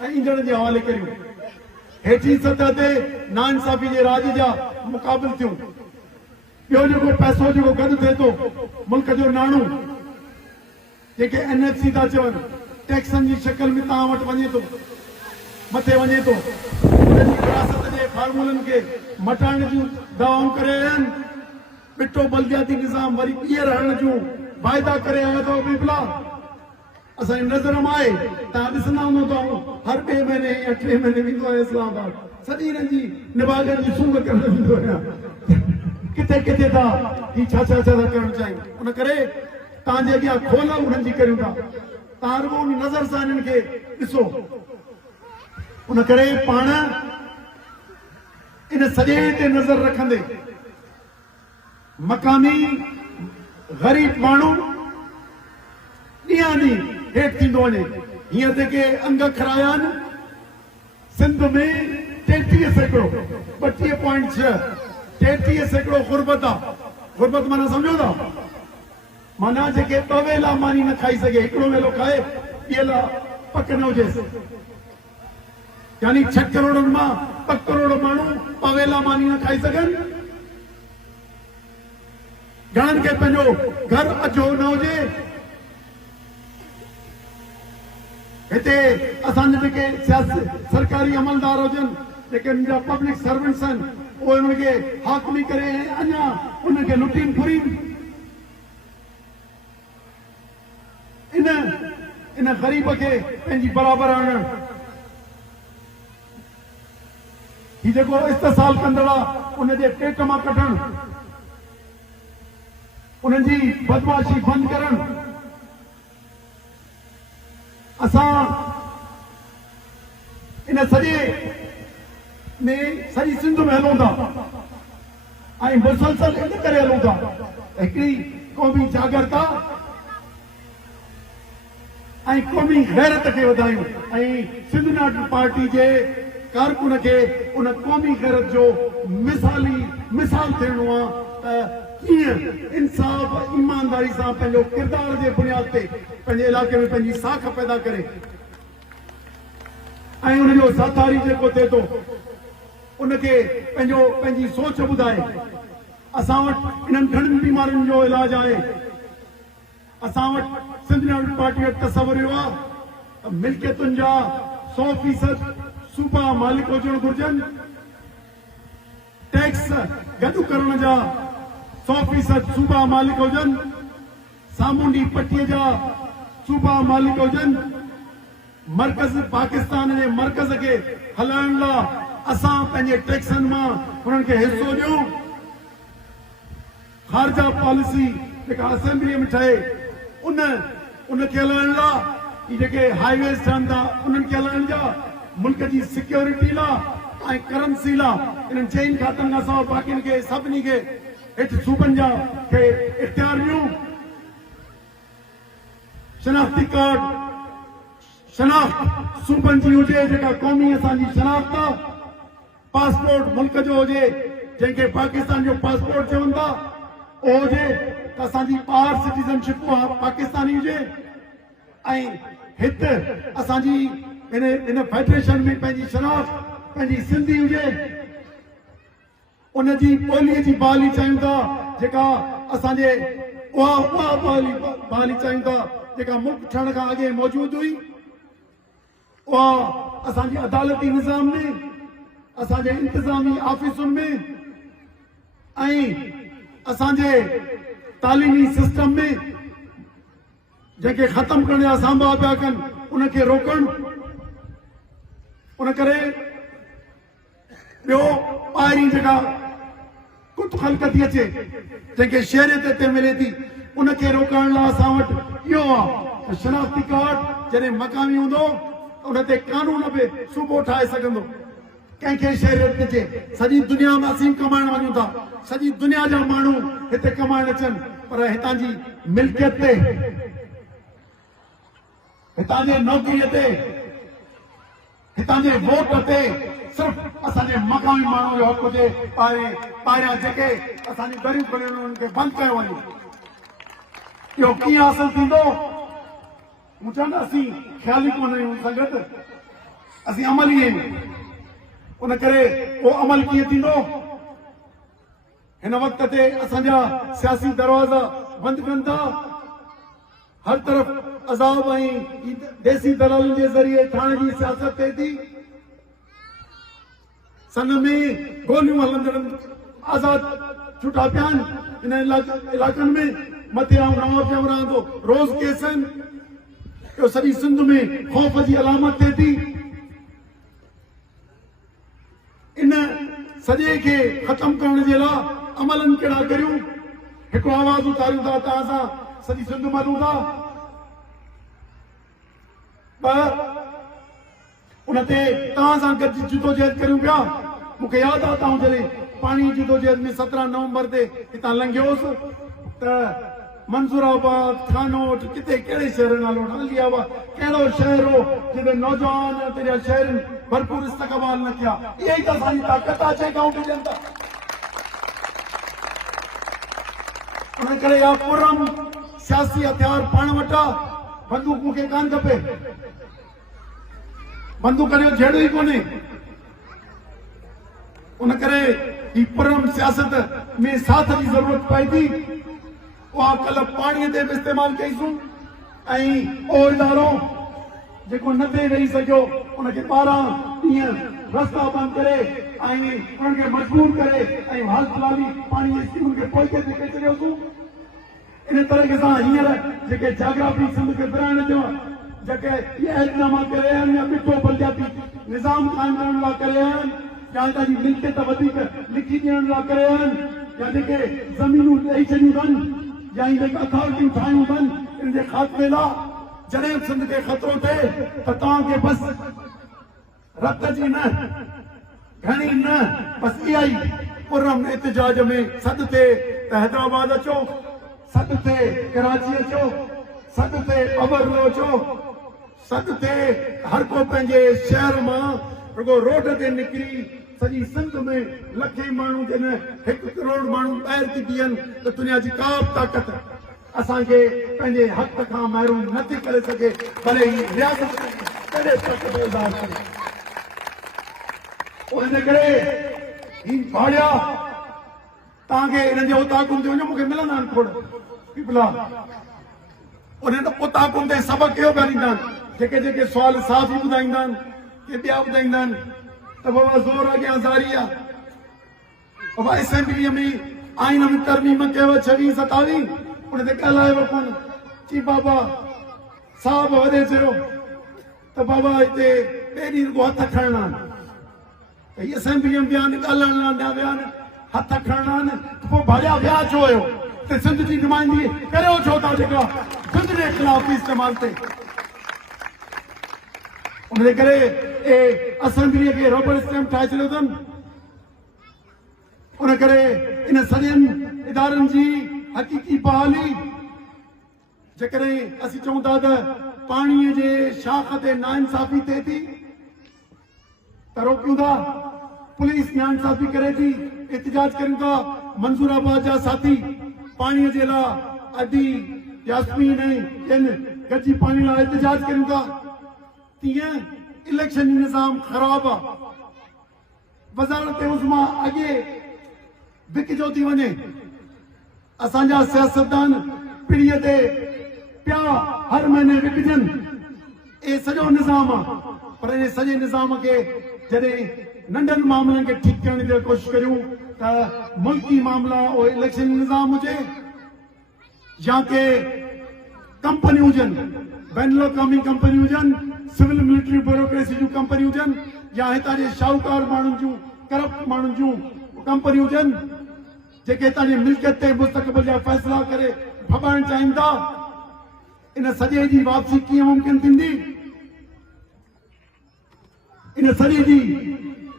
ऐं ईंदड़ जे हवाले करियूं। हेठी सतह ते नाइंसाफ़ी जे राज जा मुक़ाबिल थियूं। ॿियो जेको पैसो जेको गॾु थिए थो मुल्क जो नाणो जेके NFC था चवनि टैक्सनि जी शक्ल में तव्हां वटि वञे थो मथे वञे थो उन्हनि जी विरासत जे फार्मूलनि खे मटाइण जूं दवाऊं करे आया आहिनि। ॿिटो बल्दियाती निज़ाम वरी ॿीहर हणण जूं वाइदा करे आया अथव बिपला। असांजी नज़र में आहे तव्हां ॾिसंदा हूंदो त हर 2 महीने या 3 महीने वेंदो आहे इस्लामाबाद सॼी हिननि जी निभागनि जी सूंघ करण वेंदो आहे किथे किथे था ही छा था करणु चाहिनि। उन करे तव्हांजे अॻियां खोल उन्हनि जी करियूं था तव्हां रुॻो उन नज़र सां हिननि खे ॾिसो। उन करे पाण इन सॼे ते नज़र रखंदे मक़ामी ग़रीब माण्हू ॾींहं ॾींहुं हेठि थींदो वञे। हीअं जेके अंग खराया आहिनि सिंध में 33% 32.6 33% गुरबत आहे। गुरबत माना सम्झो था माना जेके 2 वेला मानी न खाई सघे हिकिड़ो वेलो खाए ॿिए लाइ पक न हुजेसि यानी 6 करोड़नि मां 2 करोड़ माण्हू 2 वेला मानी न खाई सघनि। घणनि खे पंहिंजो घर अचो न हुजे। हिते असांजे जेके सरकारी अमलदार हुजनि जेके मुंहिंजा पब्लिक सर्वेंट्स आहिनि उहे उन्हनि खे हाकमी करे अञा उनखे लुटीनि फुरीनि। इन ग़रीब खे पंहिंजी बराबरि आणणु ही जेको इस्तेसाल कंदड़ आहे उनजे पेट मां कढणु उन्हनि जी बदमाशी बंदि करणु। असां इन सॼे में सॼी सिंध में हलूं था ऐं मुसलसल इन करे हलूं था हिकिड़ी क़ौमी जागरता ऐं क़ौमी गैरत खे वधायूं ऐं सिंध नेशनल पार्टी जे कारकुन खे उन क़ौमी गैरत जो मिसाल थियणो आहे त कीअं इंसाफ़ ईमानदारी सां पंहिंजो किरदार जे बुनियाद ते पंहिंजे इलाइक़े में पंहिंजी साख पैदा करे ऐं उनजो साथारी जेको थिए थो उनखे पंहिंजी सोच ॿुधाए। असां वटि इन्हनि घणनि बीमारियुनि जो इलाज आहे। असां वटि सिंध नेशनल पार्टी वटि तसवुर इहो आहे त मिल्कियतुनि जा 100% सूबा मालिक हुजणु घुर्जनि। टैक्स गॾु करण जा 100% सूबा मालिक हुजनि। सामूंडी पट्टीअ जा सूबा मालिक हुजनि। मर्कज़ पाकिस्तान जे मर्कज़ खे हलाइण लाइ असां पंहिंजे टैक्सनि मां उन्हनि खे हिसो ॾियूं। ख़ारजा पॉलिसी जेका असेंबलीअ में ठहे उनखे हलाइण लाइ जेके हाईवेज़ ठहनि था उन्हनि खे हलाइण जा मुल्क जी सिक्योरिटी लाइ ऐं करंसी लाइ इन्हनि चइनि खातनि खां सवाइ बाक़ियुनि खे सभिनी खे हेठि सूबनि जा खे इख़्तियार ॾियूं। शनाख्ती कार्ड शनाख़्त सूबनि जी हुजे, जेका क़ौमी असांजी शनाख़्त आहे, पासपोर्ट मुल्क जो हुजे, जंहिंखे पाकिस्तान जो पासपोर्ट चवनि था, उहो हुजे त असांजी ॿार सिटीज़नशिप पाकिस्तानी हुजे, ऐं हिते असांजी इन फेडरेशन में पंहिंजी शनाख़्त पंहिंजी सिंधी हुजे, उनजी ॿोलीअ जी बहाली चाहियूं था, जेका असांजे उहा बहाली चाहियूं था जेका मुल्क ठहण खां अॻे मौजूदु हुई, उहा असांजे अदालती निज़ाम में, असांजे इंतिज़ामी ऑफिसुनि में ऐं असांजे तालीमी सिस्टम में जंहिंखे ख़तमु करण जा सांभा पिया कनि उनखे रोकणु। उन करे ॿियो ॿाहिरीं जेका कुत ख़ल्क़ थी अचे, जंहिंखे शहरियत ते मिले थी, उनखे रोकण लाइ असां वटि इहो आहे त शनाख़्ती कार्ड जॾहिं मक़ामी हूंदो उन ते कानून बि सूबो ठाहे सघंदो। कंहिंखे शहरियत अचे, सॼी दुनिया में असीं कमाइण वञूं था, सॼी दुनिया जा माण्हू हिते कमाइण अचनि, पर हितां जी मिल्कियत ते, हितां जे नौकरीअ ते, हितां जे वोट ते सिर्फ़ असांजे मक़ामी माण्हू जो हक़ हुजे। ॿाहिरियां जेके असांजी दरियूं खुलियूं आहिनि उनखे बंदि कयो वञे। इहो कीअं हासिल थींदो? मूं चवां न, असीं ख़्याली कोन आहियूं, सां गॾु असीं अमली आहियूं। उन करे उहो अमल कीअं थींदो? हिन वक़्त ते असांजा सियासी दरवाज़ा बंदि कनि था, हर तरफ़ अज़ाब ऐं देसी दलालनि जे ज़रिए ठाहिण जी सियासत थिए थी। सन में गोलियूं हलंदड़ आज़ाद छुटा पिया आहिनि हिन इलाइक़नि में। मथे नवाब चवण थो रोज़ केस आहिनि, इहो सॼी सिंध में ख़ौफ़ जी अलामत थिए थी। इन सॼे खे ख़तमु करण जे लाइ अमलनि कहिड़ा करियूं? हिकिड़ो आवाज़ उथारियूं था, तव्हां सां सॼी सिंध मरूं था। उन ते तव्हां सां गॾु जिदोजहद करियूं पिया। मूंखे यादि आहे तव्हां जॾहिं पाणी जिदोजहद में 17 नवंबर ते हितां लंघियोसि त मंसूराबाद, खानोट, किथे कहिड़े शहर नालो हली आयो, कहिड़ो शहर हो जिते नौजवान तेजा शहर भरपूर इस्तक़बाल न किया। इहा ई त असांजी ताक़त आहे, जेका ॾियनि था। उन करे इहा पुरम सियासी हथियार पाण वटि आहे। बंदूक मूंखे कान खपे, बंदूक जो जहिड़ो ई कोन्हे। उन करे ही पुरम सियासत में साथ जी ज़रूरत पए थी। उहा कल्ह पाणीअ ते बि इस्तेमालु कईसूं, ऐं उहो इदारो जेको न ते रही सघियो उनखे 12 ॾींहं रस्ता बंदि करे ऐं उन्हनि खे मजबूर करे ऐं हाल फिलहाल पाणीअ जी स्कीमुनि खे पोइते ते करे छॾियोसीं। इन तरीक़े सां हींअर जेके जाग्राफी सिंध खे विराइण जो जेके इहे ऐतनामा करे आहिनि या मिठो बलदियाती निज़ाम क़ाइमु करण लाइ करे आहिनि, या हितां जी मिल्कियत वधीक लिखी ॾियण लाइ करे आहिनि, या जेके ज़मीनूं ॾेई छॾियूं अथनि, या जेके अथॉरिटियूं ठाहियूं अथनि, इन जे ख़ात्मे लाइ जॾहिं सिंध खे ख़तरो थिए त तव्हांखे बसि रत जी न, घणी न, बसि इहा ई पुरम एहतिजाज में सॾु थिए त हैदराबाद अचो, सॾु थिए कराची अचो, सॾु थिए अबरलो अचो, सॾु थिए हर को पंहिंजे शहर मां रुगो रोड ते निकिरी सॼी सिंध में लखे माण्हू जन 1 करोड़ माण्हू ॿाहिरि थी बीहनि त दुनिया जी का बि ताक़त असांखे पंहिंजे हक़ खां महरूम नथी करे सघे, भले ही रियासत कॾहिं ताक़तदार करे। उन करे ही भाड़िया तव्हांखे हिननि जे उताकुम ते वञो, मूंखे मिलंदा आहिनि खोड़ पीपला। उन्हनि उताकुम ते सबक़ इहो पिया ॾींदा आहिनि, जेके जेके सुवाल साफ़ ई ॿुधाईंदा आहिनि, के ॿिया ॿुधाईंदा आहिनि त बाबा ज़ोर अॻियां ज़ारी आहे। बाबा असेंबलीअ में आइन में तरमीम कयव 26-27, उन ते ॻाल्हायो कोन। चई बाबा साहब वॾे चयो त बाबा हिते ॿिए ॾींहं रुगो हथ खणणा आहिनि, त हीअ असेंबलीअ में विया आहिनि, ॻाल्हाइण लाइ न विया आहिनि, हथ खणणा आहिनि। त पोइ भाॼा विया छो हुयो त सिंध जी नुमाइंदगी करियो छो था जेका सिंध जे ख़िलाफ़ इस्तेमालु थिए। उनजे करे असेंबलीअ खे रबड़ स्टैम्प ठाहे छॾियो अथनि। उन करे इन सॼनि इदारनि जी हक़ीक़ी बहाली जेकॾहिं असीं चऊं था त पाणीअ जे शाख ते नाइंसाफ़ी थिए थी त रोकियूं था, पुलिस नाइंसाफ़ी करे थी, एहतिजाज कयूं था। मंसूराबाद जा साथी पाणीअ जे लाइ अदी यास्मीन ऐं गॾिजी पाणी लाइ एहतिजाज कयूं था। तीअं इलेक्शन निज़ाम ख़राब आहे। वज़ारत उज़्मा अॻे विकिजो थी वञे। असांजा सियासतदान पीढ़ीअ ते पिया हर महीने विकिजनि। ये सॼो निज़ाम आहे, पर इन सॼे निज़ाम खे जॾहिं नंढनि मामलनि खे ठीकु करण जी कोशिशि करियूं त मुल्की मामला उहो इलेक्शन निज़ाम हुजे या के कंपनियूं हुजनि, बैन अवी कंपनियूं हुजनि, सिविल मिलिटरी ब्यूरोक्रेसी जूं कंपनियूं हुजनि, या हितां जे शाहूकार माण्हुनि जूं करप्ट माण्हुनि जूं कंपनियूं हुजनि जेके हितां जी मिल्कियत ते मुस्तक़बिल जा फ़ैसिला करे भॻाइण चाहिनि था। इन सॼे जी वापसी कीअं मुमकिन थींदी? इन सॼे जी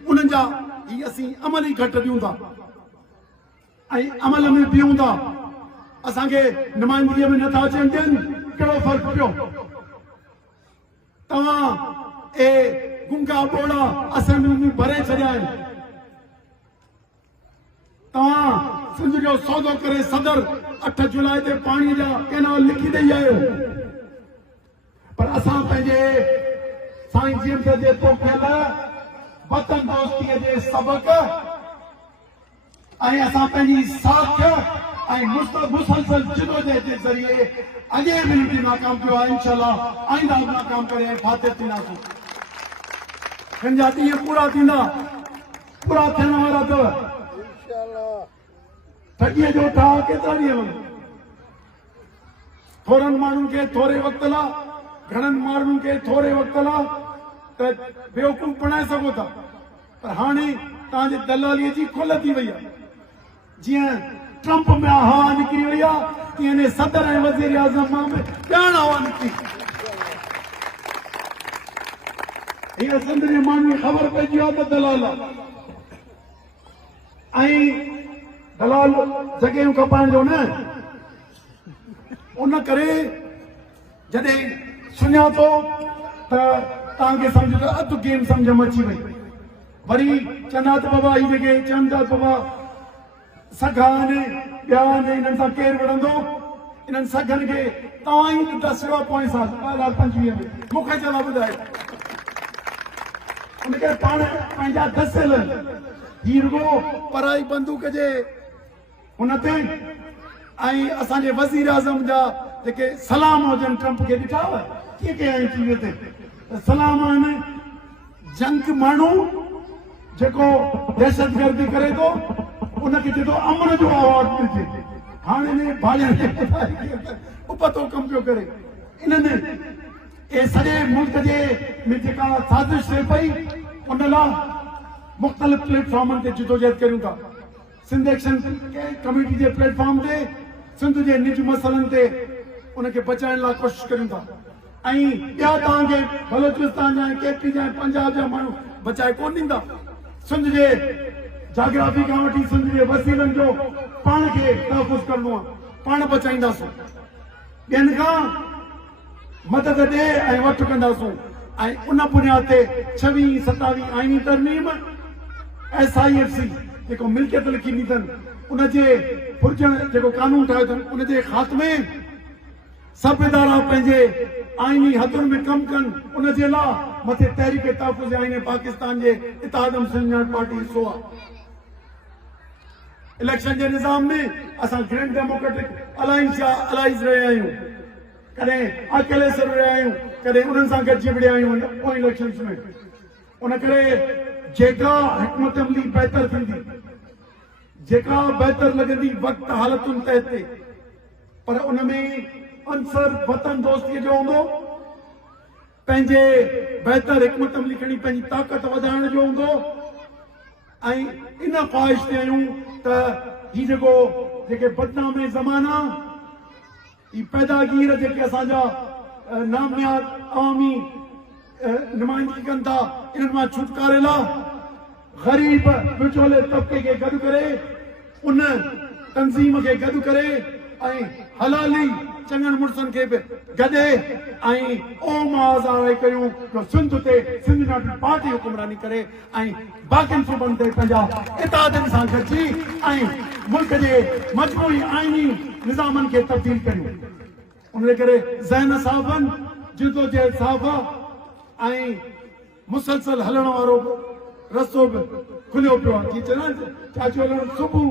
उन्हनि जा ही असीं अमल ई घटि ॾियूं था ऐं अमल में बीहूं था। असांखे नुमाइंदगीअ में नथा अचनि ॾियनि, कहिड़ो फ़र्क़ु पियो? तव्हां गुंगा ॿोड़ा असेंबली में भरे छॾिया आहिनि। तव्हां सिंध जो सौदो करे सदर 8 जुलाई ते पाणी जा केनाल लिखी ॾेई आहियो, पर असां पंहिंजे साईं जीअं जे पोखियल वतन दोस्तीअ जे सबक़ ऐं असां पंहिंजी साख ऐं मुसलसल जिदोजहद जे ज़रिए अॻे बि नाकाम कयो आहे। इंशाअल्लाह आईंदा नाकाम करे ऐं फातिह थींदासीं। हिन जा ॾींहं पूरा थींदा, पूरा थियण वारा अथव। ठॻीअ जो ठाह केतिरा ॾींहं वञे? थोरनि माण्हुनि खे थोरे वक़्त लाइ, घणनि माण्हुनि खे थोरे वक़्त लाइ त बेवकूफ़ बणाए सघो था, पर हाणे तव्हांजे दलालीअ जी खुल थी वई आहे। जीअं ट्रंप में हवा निकिरी वई आहे, तीअं सदर ऐं वज़ीर आज़म में ॼाण हवा निकिरी। हीअ सिंध जे माण्हुनि खे ख़बर पइजी आहे त दलाल ऐं दलाल जॻहियूं खपाइण जो न। उन करे जॾहिं सुञातो त तव्हांखे सम्झ त अधु गेम सम्झ में अची वई। वरी चंदात बाबा ही जेके चंदात बाबा सघा आहिनि, ॿिया आहिनि, इन्हनि सां केरु विढ़ंदो? इन्हनि सघनि खे तव्हां ई दसियो आहे पोएं साल 2025 में। मूंखे चला ॿुधायो उनखे पाण पंहिंजा दसियल ही रुगो पराई बंदूक जे हुन ते ऐं असांजे वज़ीर आज़म जा जेके सलाम हुजनि ट्रंप खे ॾिठा हुआ कीअं कया आहिनि टीवीअ ते? सलाम आहिनि जंग माण्हू जेको दहशतगर्दी करे थो उनखे चए थो अमन जो अवार्ड ॾिजे। हाणे ने भाॼनि उपतो कमु पियो करे। इन्हनि सॼे मुल्क जे में जेका साज़िश थिए पई उन लाइ मुख़्तलिफ़ प्लेटफॉर्मनि ते जिदोजहद करियूं था। सिंध एक्शन कमेटी जे प्लेटफॉर्म ते सिंध जे निज मसइलनि ते उनखे बचाइण लाइ कोशिशि करियूं था। ऐं ॿिया तव्हांखे बलोचिस्तान जा केपी जा पंजाब जा माण्हू बचाए कोन ॾींदा। सिंध जे जाग्राफी खां वठी सिंध जे वसीलनि जो पाण खे तहफ़ुज़ करणो आहे, पाण बचाईंदासीं। ॿियनि खां मदद ॾे ऐं वठि कंदासीं। ऐं उन बुनियाद ते 26 27 आईनी तरमीम SIFC जेको मिल्कियत लिखी ॾिनी अथनि उनजे फुरजण जेको कानून ठाहियो अथनि उनजे ख़ात्मे सभु इदारा पंहिंजे आईनी हदुनि में कमु कनि। उनजे लाइ मथे तहरीक तहफ़ुज़ आईन पाकिस्तान जे इत्तेहाद मुस्लिम पार्टी हिसो आहे। इलेक्शन जे निज़ाम में असां ग्रैंड डेमोक्रेटिक अलायंस अलाइज़ रहिया आहियूं, कॾहिं अकेले सर रहिया आहियूं, कॾहिं उन्हनि सां गॾिजी विड़िया आहियूं पोइ इलेक्शन्स में। उन करे जेका हिकमत अमली बहितर थींदी, जेका बहितर लॻंदी वक़्तु हालतुनि तहत ते, पर उन में अंसर वतन दोस्तीअ जो हूंदो, पंहिंजे बहितर हिकमत अमली खणी पंहिंजी ताक़त वधाइण जो हूंदो। ऐं इन ख़्वाहिश ते आहियूं त ही जेके बदनाम ज़माना ही पैदागीर जेके असांजा नामियात अवामी नुमाइंदगी कनि था इन्हनि मां छुटकारे लाइ ग़रीब विचोले तबिके खे गॾु करे, उन तंज़ीम खे गॾु करे ऐं हलाली चङनि मुड़ुसनि खे बि गॾे ऐं ओम आज़ाद कयूं जो सिंध ते सिंध नेशनल पार्टी हुकुमरानी करे ऐं बाक़ियुनि सूबनि ते पंहिंजा इतादनि सां गॾिजी ऐं मुल्क जे मजमूई आइनी निज़ामनि खे तब्दील करियूं। उन करे ज़हन साफ़नि जिदोजहद साफ़ ऐं मुसलसल हलण वारो रस्तो बि खुलियो पियो आहे। थी चवनि चाचो हलणु सुबुह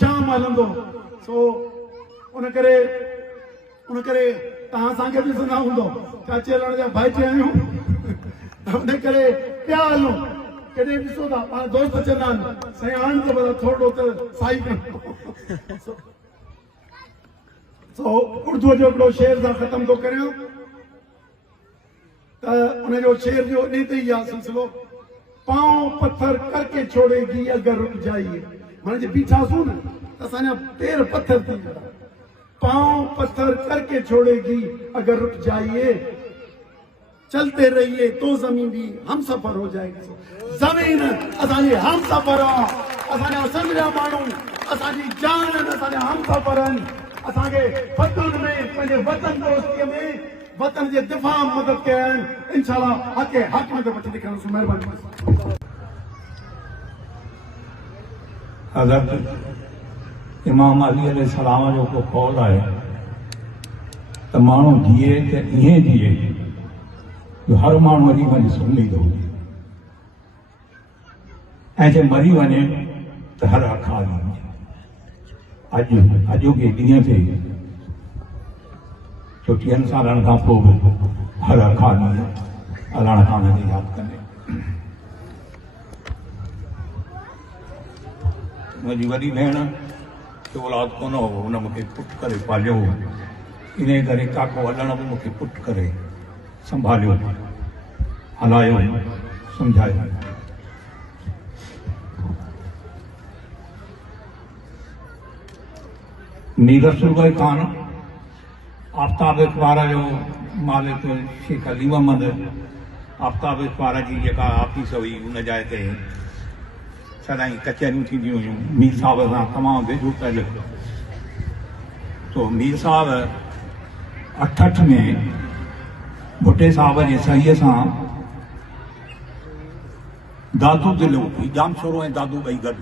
शाम हलंदो। सो उन करे तव्हां असांखे बि ॾिसंदा हूंदो चाचे हलण जा भाइचे आहियूं उन करे पिया हलूं। कॾहिं ॾिसो था पाण दोस्त चवंदा आहिनि साईं हाणे त भला थोरो त साई कयूं। सो उर्दूअ जो हिकिड़ो शेर सां ख़तमु थो करियां त उनजो शेर जो इन ते ई आहे सिलसिलो पांव पत्थर करके छोड़ेगी अगर रुक जाइए। माना जे बीठासूं न त असांजा पैर पत्थर थी वेंदा। पांव पत्थर करके छोड़ेगी अगर रुक जाइए, चलते रहिए तो जमीन भी हम सफर हो जाएगी। जमीन असांजी हम सफर आहे, असांजा सिंध जा माण्हू असांजी जान आहिनि, असांजा हम सफर आहिनि। असांखे फतुन में पंहिंजे वतन दोस्तीअ में वतन जे दिफ़ा मदद कया आहिनि। इंशाअल्लाह हक़ में त वठी ॾेखारींदुसि। महिरबानी। हज़रत इमाम अली अलैहिस्सलाम जो को कौल आहे त माण्हू जीए त ईअं जीए जो हर माण्हू मरी वञे सुम्ही थो ऐं जे मरी वञे त हर अखाल अॼोके ॾींहं ते 40 सालनि खां पोइ बि हर अखाल अलाह खान खे यादि कंदे मुंहिंजी वॾी भेण खे औलाद कोन हो, हुन मूंखे पुटु करे पालियो। इन करे काको हलण बि मूंखे पुटु करे संभालियो, हलायो, सम्झायो। मीर रसूल भाई खान आफ्ताब इक़बार जो मालिक शेख अली मोहम्मद आफ्ताब इक़बार जी जेका ऑफिस हुई उन जाइ ते सदाई कचहरियूं थींदियूं हुयूं। मीर साहब सां तमामु वेझो तइल्लुक़। तो मीर साहब 88 में भुट्टे साहब जे सहीअ सां दादू दिलो जाम छोरो ऐं दादू ॿई गॾु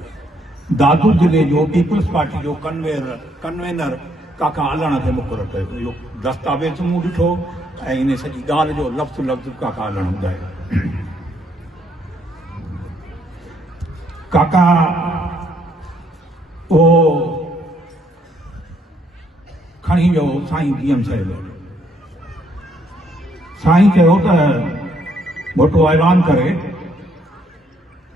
दादू दिले जो पीपल्स पार्टी जो कन्वेनर काका हलण ते मुक़ररु कयो। इहो दस्तावेज़ मूं ॾिठो ऐं इन सॼी ॻाल्हि जो लफ़्ज़ लफ़्ज़ काका हलण ॿुधायो। काका ओ खणी वियो साईं DM साहिब। साईं चयो त मोटो ऐलान करे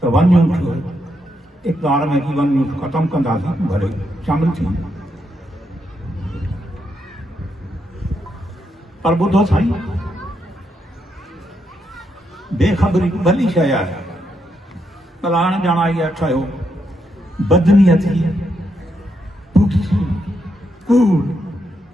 त वन यूनिट इक़्तिदार में की वन यूनिट ख़तमु कंदासीं, भले शामिल थी। पर ॿुधो साईं, बेख़बरी भली शइ आहे। कलाण ॼाणा इहा ठहियो बदनीयती पुठिसी कूड़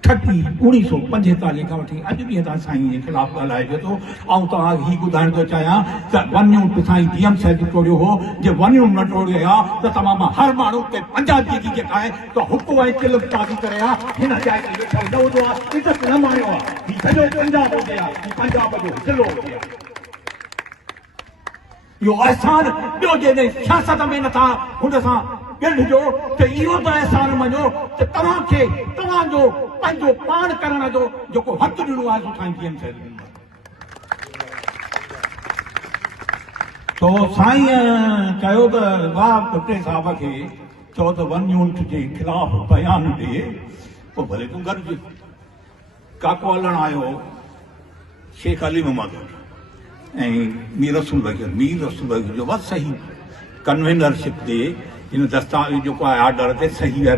ठगी 1945 खां वठी अॼु ॾींहं ताईं साईं जे ख़िलाफ़ ॻाल्हाइजे थो। ऐं तव्हांखे हीअ ॿुधाइण थो चाहियां त वन्यूं साईं DM साहिब टोड़ियो हो। जे वन्यूं न टोड़ियो आहे त तमामु हर माण्हू ते पंजाबी जी जेका आहे त हुकु ऐं किलम ताज़ी करे आहे। हिन जाइ ते वेठो न हूंदो आहे, इज़त न माणियो आहे। हीउ सॼो पंजाब हुजे आहे, हीउ पंजाब जो ज़िलो हुजे आहे। इहो अहसान ॿियो जॾहिं सियासत में नथा हुन सां ॻंढिजो त इहो त अहसान मञो त तव्हांखे तव्हांजो पंहिंजो पाण करण जो जेको हक़ु ॾिनो आहे सो साईं DM साहिब ॾिनो। तो साईं चयो त वाह भुट्टे साहब खे चओ त वन यूनिट जे ख़िलाफ़ बयान ॾे, पोइ भले तूं गॾिजे। काको हलण आयो शेख अली मोहम्मद ऐं मीर रसूल भाई जो बस सही कन्वेनरशिप ते हिन दस्तावेज़ जेको आहे आर्डर ते सही आहे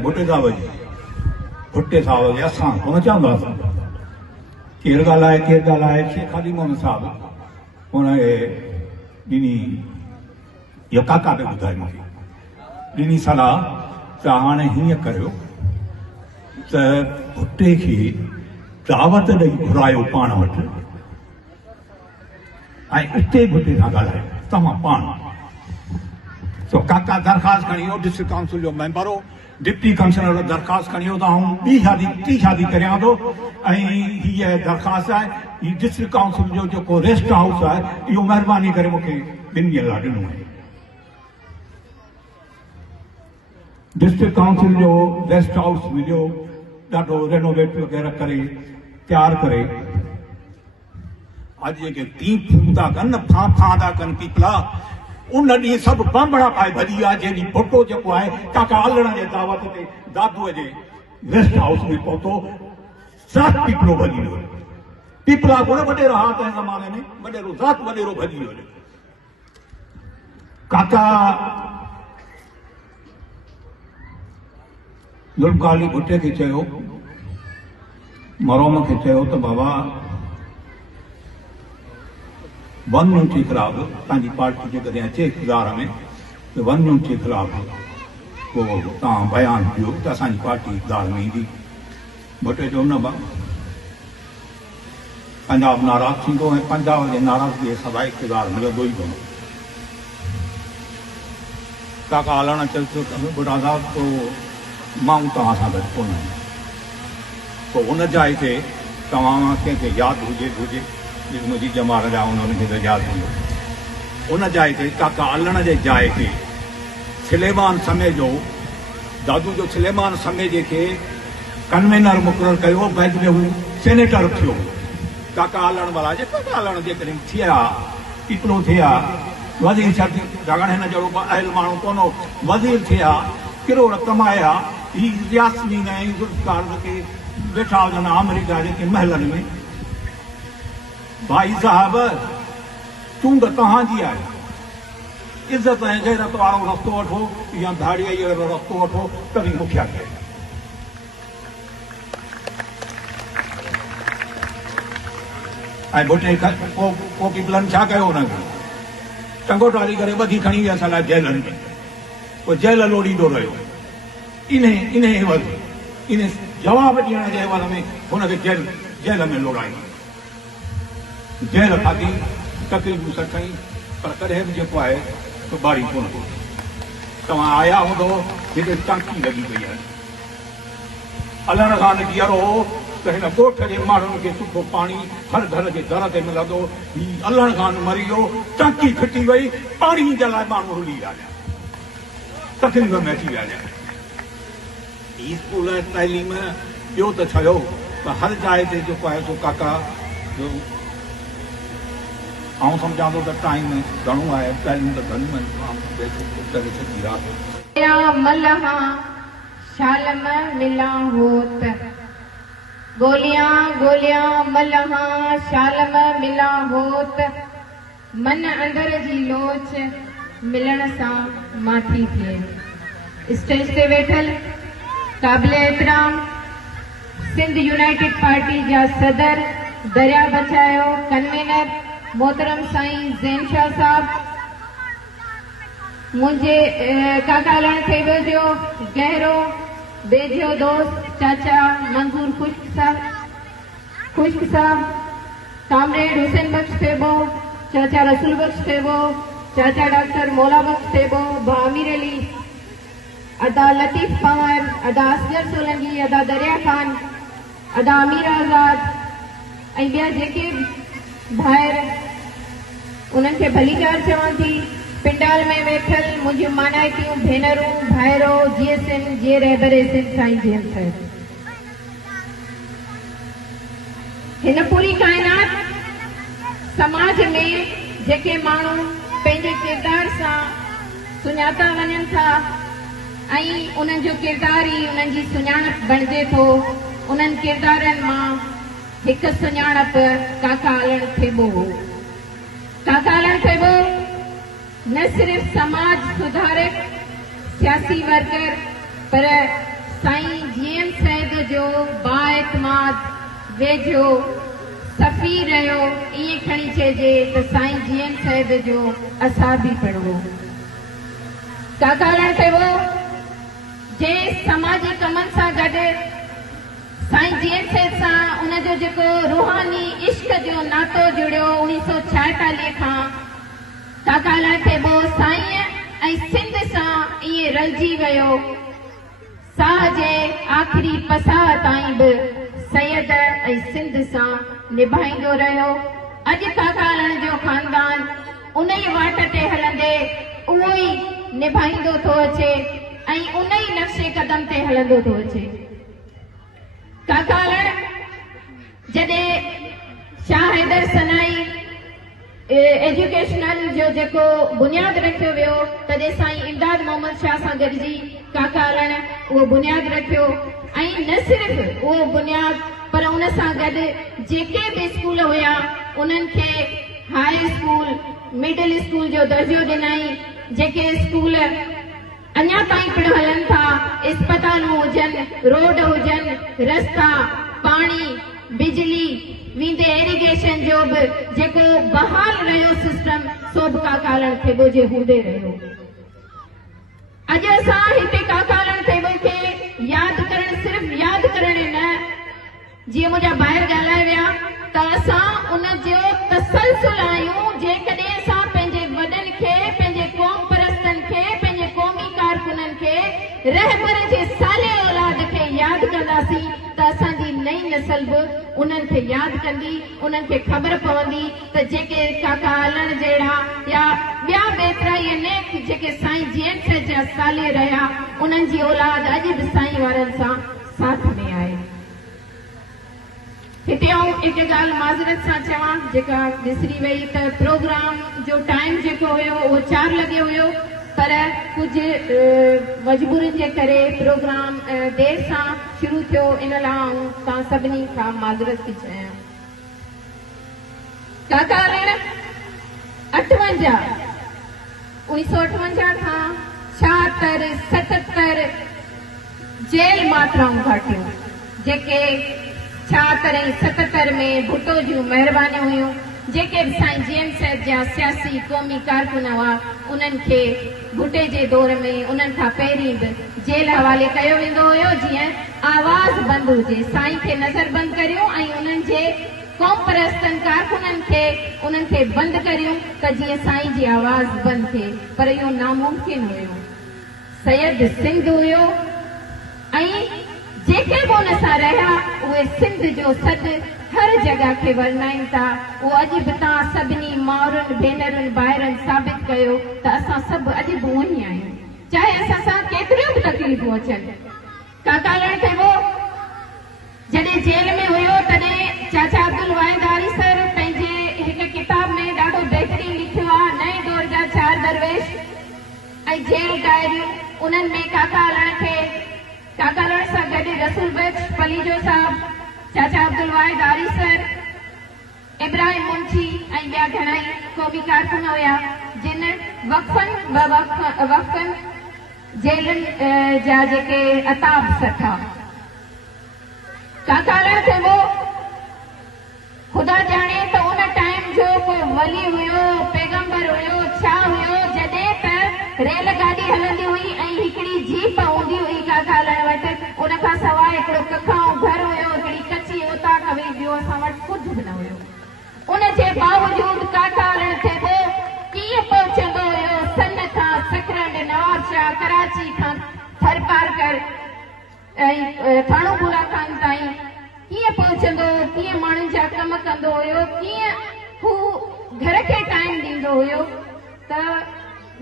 भुट्टे साहब जे असां कोन चवंदासीं। केरु ॻाल्हाए शेख अली मोहम्मद साहब हुनखे ॾिनी इहो काका ते ॿुधाए मूंखे ॾिनी सलाह त हाणे हीअं करियो त भुट्टे खे दावत ॾेई घुरायो पाण वटि ऐं उते भुट्टे सां ॻाल्हायो तव्हां पाण। तो काका दरख़्वास्त खणी वियो डिस्ट्रिक्ट काउंसिल जो मेंबर हो डिप्टी कमिश्नर दरख़्वास्त खणी वियो त आऊं टी शादी करियां थो ऐं हीअ दरख़्वास्त आहे हीअ डिस्ट्रिक्ट काउंसिल जो जेको रेस्ट हाउस आहे इहो महिरबानी करे मूंखे 2 ॾींहंनि लाइ ॾिनो आहे डिस्ट्रिक्ट काउंसिल जो रेस्ट हाउस मिलियो ॾाढो रेनोवेट वग़ैरह करे तयारु करे अॼु जेके तीं फूं था कनि न फां था कनि पीपला उन ॾींहुं सभु बांबड़ा पाए भॼी विया जंहिं ॾींहुं फोटो जेको आहे काका आलण जे दावत ते दादूअ जे रेस्ट हाउस में पहुतो 7 पीपलो भॼी वियो पीपला कोन वॾेरो हा तंहिं ज़माने में वॾेरो ज़ात वॾेरो भॼी वियो काका ज़ुल्फ़कार भुट्टे खे चयो मरोम खे चयो त बाबा वञूं जे ख़िलाफ़ तव्हांजी पार्टी जे कॾहिं अचे इक़्तिदार में त वञूं जे ख़िलाफ़ को तव्हां बयानु ॾियो त असांजी पार्टी इक़्तिदार में ईंदी भुट्टे चयो न पंजाब नाराज़ थींदो ऐं पंजाब जे नाराज़गीअ सवाइ इक़्तिदार मिलंदो ई कोन काका हलण चयो बुढ़ा साहब पोइ माण्हू तव्हां सां गॾु कोन पोइ हुन जाइ ते तव्हां कंहिंखे यादि हुजे मुंहिंजी जमार जा उन्हनि खे त यादि हूंदो उन जाइ ते काका हलण जे जाइ ते सुलेमान समय जो दादू जो सुलेमान समय जेके कन्वेनर मुक़ररु कयो बैद में हू सेनेटर थियो काका हलण वारा काका हलण जेकॾहिं थिया पीपलो थिया वज़ीर छाकाणि हिन जहिड़ो अहिल माण्हू कोन वज़ीर थिया किरोड़ कमाया ही रियासमीन ऐं ज़ुल्फ़कार के वेठा हुजनि अमेरिका जेके महलनि में भाई साहब चूंड तव्हांजी आहे इज़त ऐं गैरत वारो रस्तो वठो या धाड़ीअ जो रस्तो वठो तॾहिं मुखिया कयो ऐं भुट्टे को पीपलनि छा कयो हुनखे टंगो टाली करे ॿधी खणी विया साला जेलनि में पोइ जेल लोड़ींदो रहियो इन जवाब ॾियण जे अवल में हुनखे जेल में लोड़ाई जेल खाधी तकलीफ़ूं सठई पर कॾहिं बि जेको आहे तो बारी कोन तव्हां आया हूंदो जिते टांकी लॻी पई आहे अलण खां निकिरो त हिन ॻोठ जे माण्हुनि खे सुठो पाणी हर घर जे दर ते मिलंदो ही अलण खान मरी वियो टांकी फिटी वई पाणी जे लाइ माण्हू रुली विया तकलीफ़ में अची विया स्कूल तइलीम ॿियो त छॾियो त हर जाइ ते जेको आहे सो काका आउं सम्झां थो त टाइम घणो आहे तइलीम त घणी आहे गोलियां गोलियां मलहा शालम मिला होत मन अंदर जी लोच मिलण सां माथी थिए स्टेज ते वेठल काबिल एहतराम सिंध यूनाइटेड पार्टी जा सदर दरिया बचायो कन्वीनर मोहतरम साईं ज़ैन शाह साहब मुझे काका हलण थे जो गहरो बेजियो दोस्त चाचा मंजूर खुश्क साहब कामरेड हुसैन बख्श थेबो चाचा रसूल बख्श थेबो चाचा डॉक्टर मौला बख्श थेबो बामीर अली अदा लतीफ पंवर अदा असगर सोलंकी अदा दरिया खान अदा अमीर आज़ाद ऐं ॿिया जेके ॿाहिरि उन्हनि खे भली कार चवां थी पिंडाल में वेठल मुंहिंजूं मानाइतियूं भेनरूं भाइरो जीअं सिंध जीअं रहबर सिंध साईं जीअं साहिब हिन पूरी काइनात समाज में जेके माण्हू पंहिंजे किरदार सां सुञाता वञनि था ऐं उन्हनि जो किरदार ई उन्हनि जी सुञाणप बणिजे थो उन्हनि किरदारनि मां हिकु सुञाणप काका हलण थेबो हो काका हलण थेबो न सिर्फ समाज सुधारक सियासी वर्कर पर साईं जीएम साहिब जो बाएतमाद वेझो सफ़ी रहियो ईअं खणी चइजे त साईं जीएम साहिब जो असाबी पिणो काका हलण थेबो जंहिं समाजी कमनि सां गॾु साईं जीएम साहिब सां उनजो जेको रूहानी इश्क जो नातो जुड़ियो 1946 खां काका हलण थेबो साईं ऐं सिंध टलजी वियो। साह जे आख़िरी पसाह ताईं बि सैयद ऐं सिंध सां निभाईंदो रहियो। अॼु काकालण जो ख़ानदान उन ई वाट ते हलंदे उहो ई निभाईंदो थो अचे ऐं उन ई नक्शे कदम ते हलंदो थो अचे। काकालण जॾहिं शाह हैदर सनाई एजुकेशनल जो जेको बुनियाद रखियो वियो तॾहिं साईं इमदाद मोहम्मद शाह सां गॾिजी काकालण उहो बुनियाद रखियो ऐं न सिर्फ़ उहो बुनियाद पर उन सां गॾु जेके बि स्कूल हुया उन्हनि खे हाई स्कूल मिडिल स्कूल जो दर्जो ॾिनई। जेके स्कूल अञा ताईं पिणु हलनि था, अस्पतालूं हुजनि, रोड हुजनि, रस्ता, पाणी, बिजली, वींदे इरिगेशन जो बि जेको बहाल रहियो सिस्टम सो बि काकालण थेबो जे हूंदे रहियो। अॼु असां हिते काकालण थेबो खे यादि करणु सिर्फ़ यादि करणु न, जीअं मुंहिंजा ॿाहिरि ॻाल्हाए विया त असां उन जो तसलसल आहियूं। जेकॾहिं असां पंहिंजे वॾनि खे, पंहिंजे क़ौम परस्तनि खे, पंहिंजे क़ौमी कारकुननि खे, रहबर जे साले औलाद खे यादि कंदासीं त असांजी नई नस्ल बि उन्हनि खे यादि कंदी, उन्हनि खे ख़बर पवंदी त जेके काकालण जहिड़ा या ॿिया बेतरा नेक जेके साईं जीएंस जा साले रहिया उन्हनि जी औलाद अॼु बि साईं वारनि सां साथ में आहे। हिते आऊं हिकु ॻाल्हि माज़रत सां चवां जेका विसरी वई त प्रोग्राम जो टाइम जेको हुयो उहो 4 लॻे हुयो पर कुझु मजबूरियुनि जे करे प्रोग्राम देर सां शुरू थियो। इन लाइ आऊं तव्हां सभिनी खां माज़रत थी चाहियां। काकालण 1958 खां 76, 77 जेल मात्राऊं घाटियूं जेके 76 ऐं 77 में भुट्टो जूं महिरबानियूं हुयूं। जेके बि साईं जीएम साहिब जा सियासी क़ौमी कारकुन हुआ उन्हनि खे भुट्टे जे दौर में उन्हनि खां पहिरीं बि जेल हवाले कयो वेंदो हुयो जीअं आवाज़ बंदि हुजे। साईं खे नज़र बंदि करियूं ऐं उन्हनि जे क़ौम परस्तनि कारकुननि खे उन्हनि खे बंदि करियूं त जीअं साईं जी आवाज़ बंदि थिए, पर इहो नामुमकिन हुयो। सैयद सिंध हुयो ऐं जेके बि हुन सां रहिया उहे सिंध जो सॾु हर जॻह खे वर्णाइनि था। उहो अॼु बि तव्हां सभिनी माउरुनि भेनरुनि भाइरनि साबित कयो त असां सभु अॼु बि उहो ई आहियूं, चाहे असां सां केतिरियूं बि तकलीफ़ूं अचनि। काकालण खे वो जॾहिं जेल में हुयो तॾहिं चाचा अब्दुल वाहिद आरी सर पंहिंजे हिकु किताब में ॾाढो बहितरीन लिखियो आहे, नए दौर जा 4 दरवेश ऐं जेल डायरियूं। उन्हनि में काकालण सां गॾु रसूल बख्श पलीजो साहब, चाचा अब्दुल वाहिद आरी सर, इब्राहिम मुंशी ऐं ॿिया घणा ई क़ौमी कारकुन हुया जिन वक़फ़नि जेलनि जा जेके अताब सठा। काकालण खे वो ख़ुदा ॼाणे त उन टाइम जो को वली हुयो, पैगंबर हुयो, छा हुयो, जॾहिं त रेलगाॾी हलंदी हुई ऐं हिकिड़ी जीप हूंदी हुई काकालण वटि, उन खां सवाइ हिकिड़ो कखाऊं घर हुयो, हिकिड़ी कची उताक हुई, ॿियो असां वटि कुझु बि न हुयो। उन जे बावजूद काकालण खे वो कीअं पहुचंदो हुयो सन खां सकरंड, नवाबशाह, कराची खां थरपारकर ऐं थाणोपुरा खान ताईं कीअं पहुचंदो, कीअं माण्हुनि जा कम कंदो हुयो, कीअं हू घर खे टाइम ॾींदो हुयो। त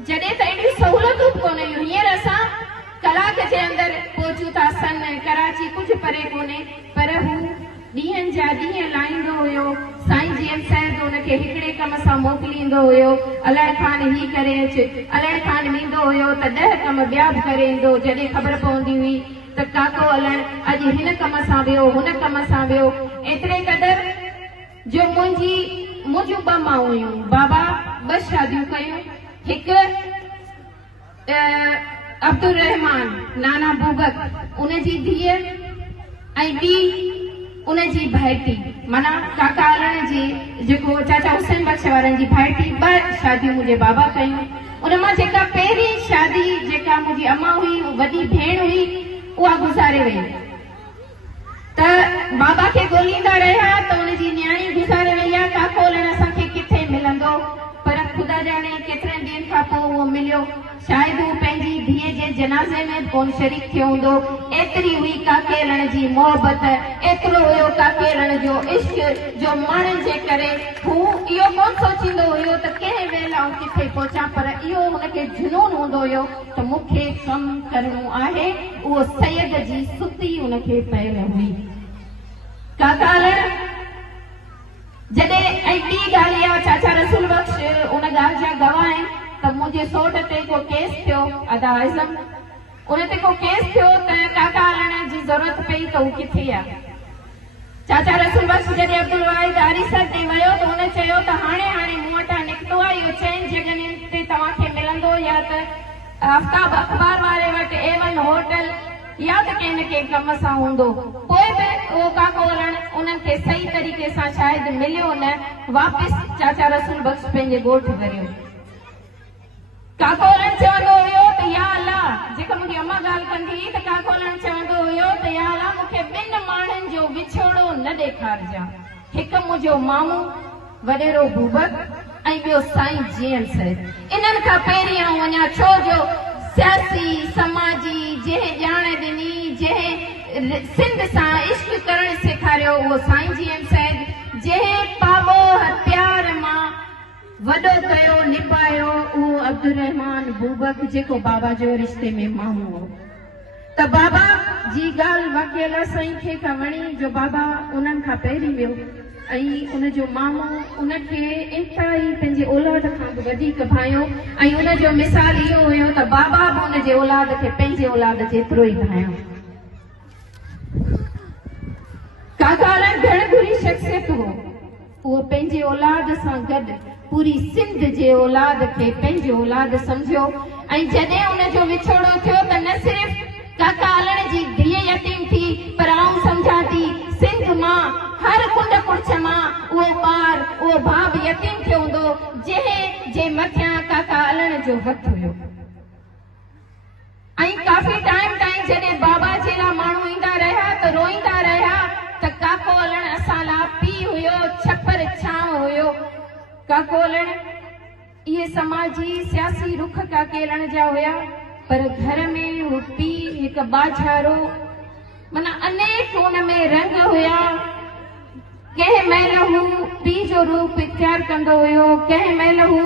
जॾहिं त एॾियूं सहूलियतूं कोन हुयूं, हींअर असां कलाक जे अंदरि पहुचूं था सन, कराची कुझु परे कोन्हे, पर हू ॾींहंनि जा ॾींहं लाहींदो हुयो। साईं जीअं साहिब हुनखे हिकिड़े कम सां मोकिलींदो हुयो, अलड़ खान ही करे अच, अलड़ खान वेंदो हुयो त 10 कम ॿिया बि करे ईंदो। जॾहिं ख़बर पवंदी हुई त काको अलड़ अॼु हिन कम सां वियो, हुन कम सां वियो, एतिरे क़दुरु जो मुंहिंजूं 2 माऊं हुयूं। बाबा 2 शादियूं कयूं, हिकु अब्दुल रहमान नाना भूगत उनजी धीअ ऐं ॿी उनजी भाइटी, माना काकालण जी जेको चाचा हुसैन बख्श वारनि जी भाइटी। 2 शादियूं मुंहिंजे बाबा कयूं। उन मां जेका पहिरीं शादी जेका मुंहिंजी अम्मा हुई, वॾी भेण हुई, उहा गुज़ारे वई। त बाबा खे ॻोल्हींदा रहिया त उनजी न्याणी गुज़ारे वई आहे, काको अलण असांखे किथे मिलंदो, पर ख़ुदा ॼाणे केतिरनि ॾींहंनि खां पोइ उहो मिलियो। शायदि हू पंहिंजी धीअ जे जनाज़े जनाज़े में कोन शरीक थियो हूंदो, एतिरी हुई काकेलण जी मोहबत, एतिरो हुयो काकेलण जो इश्क जो माण्हुनि जे करे हू इहो कोन सोचींदो हुयो त कंहिं वेला आऊं किथे पहुचां, पर इहो हुनखे जुनून हूंदो हुयो त मूंखे कमु करणो आहे। उहो सैयद जी सुती हुनखे पयल हुई। काकालण जॾहिं ऐं ॿी ॻाल्हि इहा, चाचा रसूल बख्श उन ॻाल्हि जा गवाह आहिनि त मुंहिंजे सोट ते को केस थियो, अदा आज़म उन ते को केस थियो त काकालण जी ज़रूरत पई त हू किथे आहे। चाचा रसूल बख्श जॾहिं अब्दुल वाहिद आरिसर ते वियो त हुन चयो त हाणे मूं वटां निकितो आहे, इहो 4 जॻहियुनि ते तव्हांखे मिलंदो, या त आफ्ताब अख़बार वारे वटि A1 होटल या त कंहिं न कंहिं कम सां हूंदो। पोइ बि उहो काकोलण उन्हनि खे सही तरीक़े सां शायदि मिलियो न, वापसि चाचा रसूल बख्श पंहिंजे ॻोठ भरियो। काकोलण चवंदो हुयो त या अल्लाह, जेका मुंहिंजी अम्मा ॻाल्हि कंदी हुई त काकोलण चवंदो हुयो त या अल्लाह मूंखे 2 माण्हुनि जो विछोड़ो न ॾेखारिजां, हिकु मुंहिंजो मामू वॾेरो बूबक ऐं ॿियो साईं जीएम साहिब। इन्हनि खां पहिरीं आऊं वञा, छो जो सियासी समाजी जंहिं ॼाण ॾिनी, जंहिं सिंध सां इश्क करणु सेखारियो, उहो साईं जीएम साहिब। जंहिं पाबो प्यार मां वॾो कयो निभायो, उहो अब्दुल रहमान बूबक, जेको बाबा जो रिश्ते में मामू हो। त बाबा जी ॻाल्हि वाक़ई अलाह साईं खे का वणी, जो बाबा उन्हनि खां पहिरीं वियो ऐं उनजो मामू उनखे इंतिहाई पंहिंजे औलाद खां बि वधीक भायो, ऐं उनजो मिसाल इहो हुयो त बाबा बि उनजे औलाद खे पंहिंजे औलाद जेतिरो ई भायो। काकालण घणघुरी शख़्सियत हो, उहो पंहिंजे औलाद सां गॾु पूरी सिंध जे औलाद खे पंहिंजो औलाद सम्झियो। ऐं जॾहिं उनजो विछोड़ो थियो त न सिर्फ़ काकालण जी धीअ यतीम थी, पर आऊं सम्झां थी सिंध मां हर कुंड कुड़छ मां उहो ॿार, उहो भाउ बि यतीम थियो हूंदो, जंहिं जे मथियां काकालण जो हथ हुयो। ऐं काफ़ी टाइम ताईं जॾहिं बाबा जे लाइ माण्हू ईंदा रहिया त रोईंदा रहिया त काकोलण असां लाइ पीउ हुयो, छपर छांव हुयो। काकोलण इहे समाजी सियासी रुख काकेलण जा हुया, पर घर में हू पीउ हिकु बाछारो, माना अनेक हुन में रंग हुया। कंहिं महिल हू पीउ जो रूप इख्तियार कंदो हुयो, कंहिं महिल हू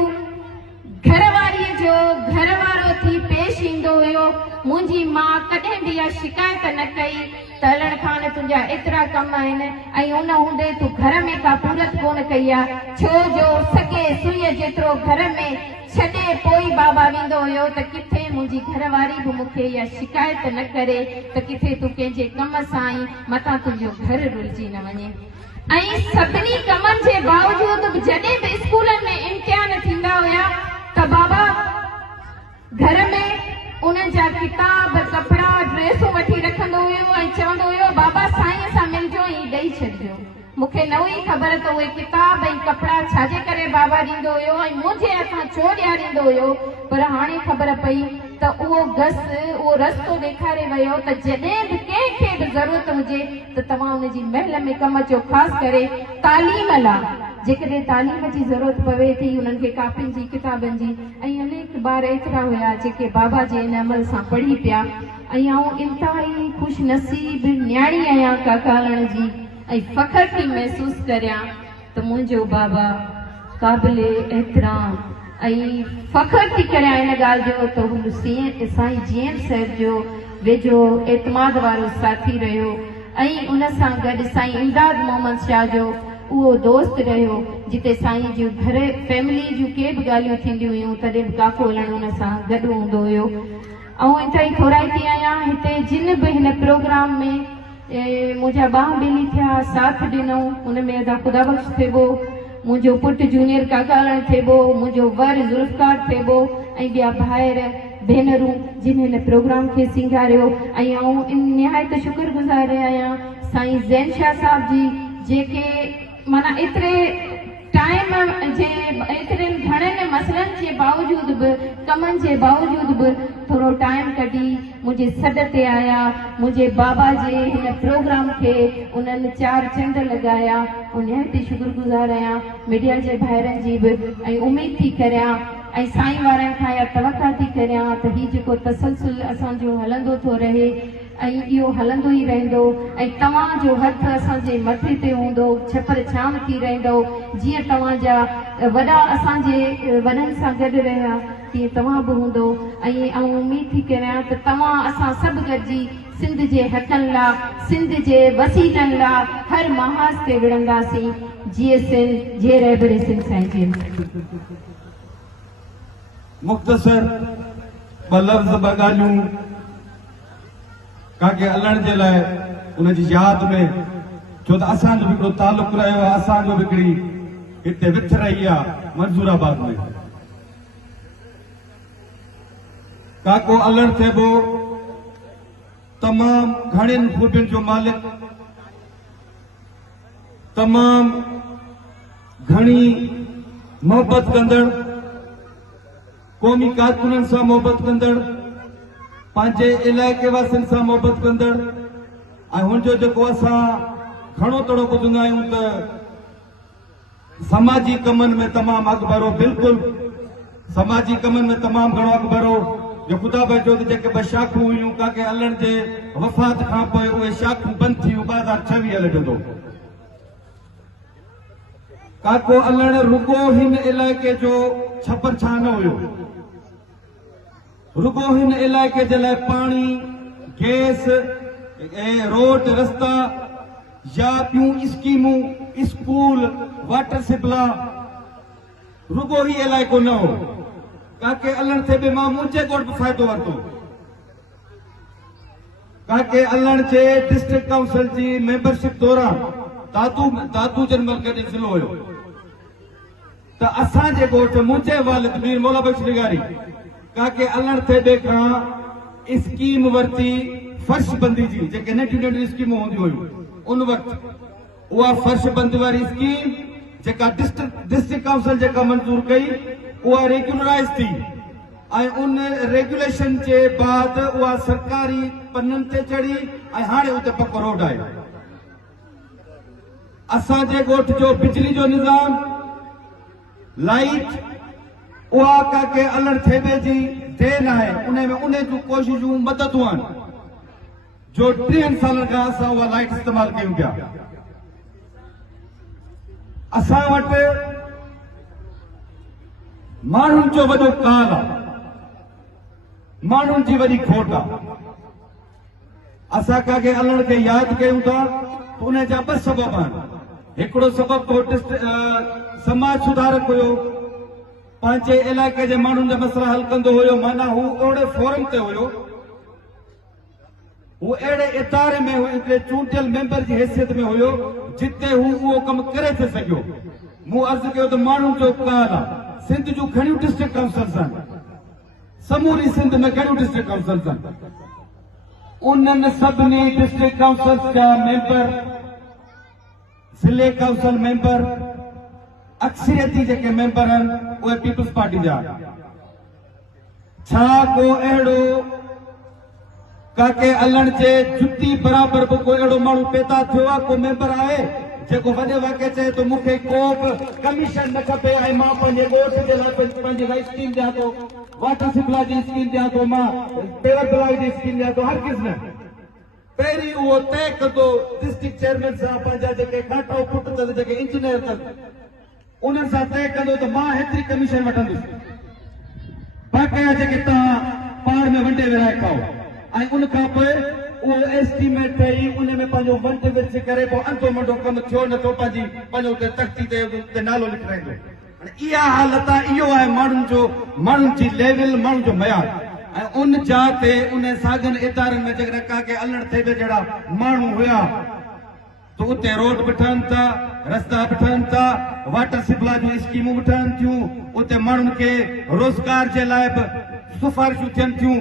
घरवारीअ जो घरवारो थी पेश ईंदो हुयो। मुंहिंजी माउ कॾहिं बि इहा शिकायत न कई त हलण खान तुंहिंजा एतिरा कम आहिनि ऐं उन हूंदे तूं घर में का पूरत कोन कई आहे, छो जो सॻे सुईअ जेतिरो घर में छॾे पोइ बाबा वेंदो हुयो त किथे मुंहिंजी घरवारी बि मूंखे इहा शिकायत न करे त किथे तूं कंहिंजे कम सां ई मथां तुंहिंजो घर रुलजी न वञे। ऐं सभिनी कमनि जे बावजूदि बि जॾहिं बि स्कूलनि में इम्तिहान थींदा हुया त बाबा घर में उन्हनि जा किताब कपिड़ा ड्रेसूं वठी रखंदो हुयो ऐं चवंदो हुयो बाबा साईं सां मिलजो ऐं ॾेई छॾिजो। मूंखे न हुई ख़बर त उहे किताब ऐं कपिड़ा छाजे करे बाबा ॾींदो हुयो ऐं मुंहिंजे हथां छो ॾियारींदो हुयो, पर हाणे ख़बर पई त उहो उहो रस्तो ॾेखारे वियो त जॾहिं बि कंहिंखे बि ज़रूरत हुजे त तव्हां हुनजी महल में कम अचो, ख़ासि करे तालीम लाइ। जेकॾहिं तालीम जी ज़रूरत पवे थी उन्हनि खे कापियुनि जी किताबनि जी, ऐं अनेक ॿार एतिरा हुया जेके बाबा जे इन अमल सां पढ़ी पिया। ऐं आउं इंतिहाई ख़ुशि नसीब न्याणी आहियां काकालण जी, ऐं फ़ख्र थी महसूस करियां त मुंहिंजो बाबा क़ाबिल एतिराम, ऐं फ़ख्र थी करियां इन ॻाल्हि जो त हू साईं जीएम साहिब जो वेझो एतमाद वारो साथी रहियो ऐं उन सां गॾु साईं इमदाद मोहम्मद शाह जो उहो दोस्त रहियो, जिते साईं जूं घर फैमिली जूं के बि ॻाल्हियूं थींदियूं हुयूं तॾहिं बि काकोलण उन सां गॾु हूंदो हुयो। ऐं इंतिहाई थोराइती आहियां हिते जिन बि हिन प्रोग्राम में मुंहिंजा ॿाह ॿेली थिया साथ ॾिनो, हुन में अदा ख़ुदा बख़्श थिएबो, मुंहिंजो पुटु जूनियर काकालण थिएबो, मुंहिंजो वर ज़ुल्फ़कार थिएबो ऐं ॿिया भाइर भेनरूं जिन हिन प्रोग्राम खे सिंगारियो। ऐं आउं निहायत शुक्रगुज़ार आहियां साईं ज़ैन शाह साहिब जी, जेके माना एतिरे टाइम जे एतिरे घणनि मसइलनि जे बावजूद बि कमनि जे बावजूद बि थोरो टाइम कढी मुंहिंजे सॾ ते आया, मुंहिंजे बाबा जे हिन प्रोग्राम खे उन्हनि 4 चंड लॻाया। उन ते शुक्रगुज़ार आहियां मीडिया जे भाइरनि जी बि, ऐं उमेद थी करियां ऐं साईं वारनि खां इहा तवका थी करियां त हीउ जेको तसलसल असांजो हलंदो थो रहे ऐं इहो हलंदो ई रहंदो ऐं तव्हांजो हथ असांजे मथे ते हूंदो, छपर छांव थी रहंदो। जीअं तव्हांजा वॾा असांजे वॾनि सां गॾु रहिया तीअं तव्हां बि हूंदो। ऐं उमेद थी करियां त तव्हां असां सभु गॾिजी सिंध जे हक़नि लाइ, सिंध जे वसीलनि लाइ हर महाज ते विढ़ंदासीं। जीअं सिंध जे रहबरे सिंध साईं जी मुख़्तसर ॿ लफ़्ज़ ॿ ॻाल्हियूं काके हलण जे लाइ उनजी यादि में, छो त असांजो बि हिकिड़ो तालुक़ु रहियो आहे, असांजो बि हिकिड़ी हिते विथ रही आहे मंज़ूराबाद में। काको अलण थिएबो तमामु घणियुनि ख़ूबियुनि जो मालिक, तमामु घणी मोहबत कंदड़, क़ौमी कारकुननि सां मोहबत कंदड़, पंहिंजे इलाइक़े वासियुनि सां मोहबत कंदड़। ऐं हुनजो जेको असां घणो तड़ो ॿुधंदा आहियूं त समाजी कमनि में तमामु अॻुभरो, बिल्कुलु समाजी कमनि में तमामु घणो अॻुभरो। जो ख़ुदा भाई जो त जेके ॿ शाखूं हुयूं काके हलण जे वफ़ात खां पोइ उहे शाखूं बंदि थियूं 2026 लॻंदो। काको हलण रुगो हिन इलाइक़े जो छपर छा न हुयो, रुगो हिन इलाइक़े जे लाइ पाणी, गैस ऐं रोड रस्ता या ॿियूं स्कीमूं, स्कूल, वाटर सप्लाई, रुगो ही इलाइक़ो न हो। काके अलण थे बि मां मुंहिंजे ॻोठ बि फ़ाइदो वरितो। काके अलण जे डिस्ट्रिक्ट काउंसिल जी मेंबरशिप दौरान दादू जनमल गॾु ज़िलो हुयो त असांजे ॻोठ मुंहिंजे वालिद मीर मौला बख्श निगारी काके अलण थे बि खां स्कीम वरिती फर्श बंदी जी, जेके नंढियूं नंढियूं स्कीमूं हूंदियूं हुयूं उन वक़्तु उहा फर्श बंदी वारी स्कीम जेका डिस्ट्रिक्ट काउंसिल जेका मंज़ूर कई उहा रेगुलराइज थी ऐं उन रेगुलेशन जे बाद उहा सरकारी पन्ननि ते चढ़ी ऐं हाणे उते पको रोड आहे। असांजे ॻोठ जो बिजली जो निज़ाम, लाइट, उहा काके अलण थेबे जी देन आहे। उन जूं कोशिशूं मददूं आहिनि जो 3 सालनि खां असां उहा लाइट इस्तेमालु कयूं पिया। असां वटि माण्हुनि जो वॾो काल आहे, माण्हुनि जी वॾी खोट आहे। असां काके अलण खे यादि कयूं था त उन जा 2 सबब आहिनि। हिकिड़ो सबबु तो समाज सुधारक हुयो, पंहिंजे इलाइक़े जे माण्हुनि जा मसइला हल कंदो हुयो। माना हू ओड़े फोरम ते हुयो, हू अहिड़े इदारे में हुयो, हिकिड़े चूंडियल मेंबर जी हैसियत में हुयो जिते हू उहो कमु करे थे सघियो। मूं अर्ज़ु कयो त माण्हुनि जो काल आहे। सिंध जूं घणियूं डिस्ट्रिक्ट काउंसिल्स आहिनि, समूरी सिंध में घणियूं डिस्ट्रिक्ट काउंसिल्स आहिनि। उन्हनि सभिनी डिस्ट्रिक्ट काउंसिल्स जा मेंबर, ज़िले काउंसिल मेंबर, अक्सरियती जेके मेंबर आहिनि उहे पीपल्स पार्टी जा। छा को अहिड़ो काके अलण जे जुती बराबरि बि कोई अहिड़ो माण्हू पैदा थियो आहे, को मेंबर आहे जेको वॾे वाके चए तो मूंखे को बि कमीशन न खपे ऐं मां पंहिंजे ॻोठ जे लाइ पंहिंजे लाइ स्कीम ॾियां थो, वाटर सप्लाई जी स्कीम ॾियां थो, मां पेवर ब्लॉक जी स्कीम ॾियां थो। हर किस न पहिरीं उहो तय कंदो डिस्ट्रिक्ट चेयरमैन सां, पंहिंजा जेके घाटो पुट अथसि, जेके इंजीनियर अथसि, उन्हनि सां तय कंदो त मां हेतिरी कमीशन वठंदुसि। बाक़ी जेके तव्हां पाण में वंडे विराए खाओ ऐं उन खां पोइ उहो एस्टीमेट ठही उन में पंहिंजो वंड विच करे पोइ अंधो मंडो कमु थियो नथो, पंहिंजो उते तख़्ती ते नालो लिखाईंदो। इहा हालत आहे, इहो आहे माण्हुनि जी लेवल, माण्हुनि जो मयार। ऐं उन जाइ ते उन साॻियुनि इदारनि में जेकॾहिं काके अलण थे बि जहिड़ा माण्हू हुया त उते रोड बि ठहनि था, रस्ता बि ठहनि था, वाटर सप्लाई जूं स्कीमूं बि ठहनि थियूं, उते माण्हुनि खे रोज़गार जे लाइ बि सिफारिशूं थियनि थियूं।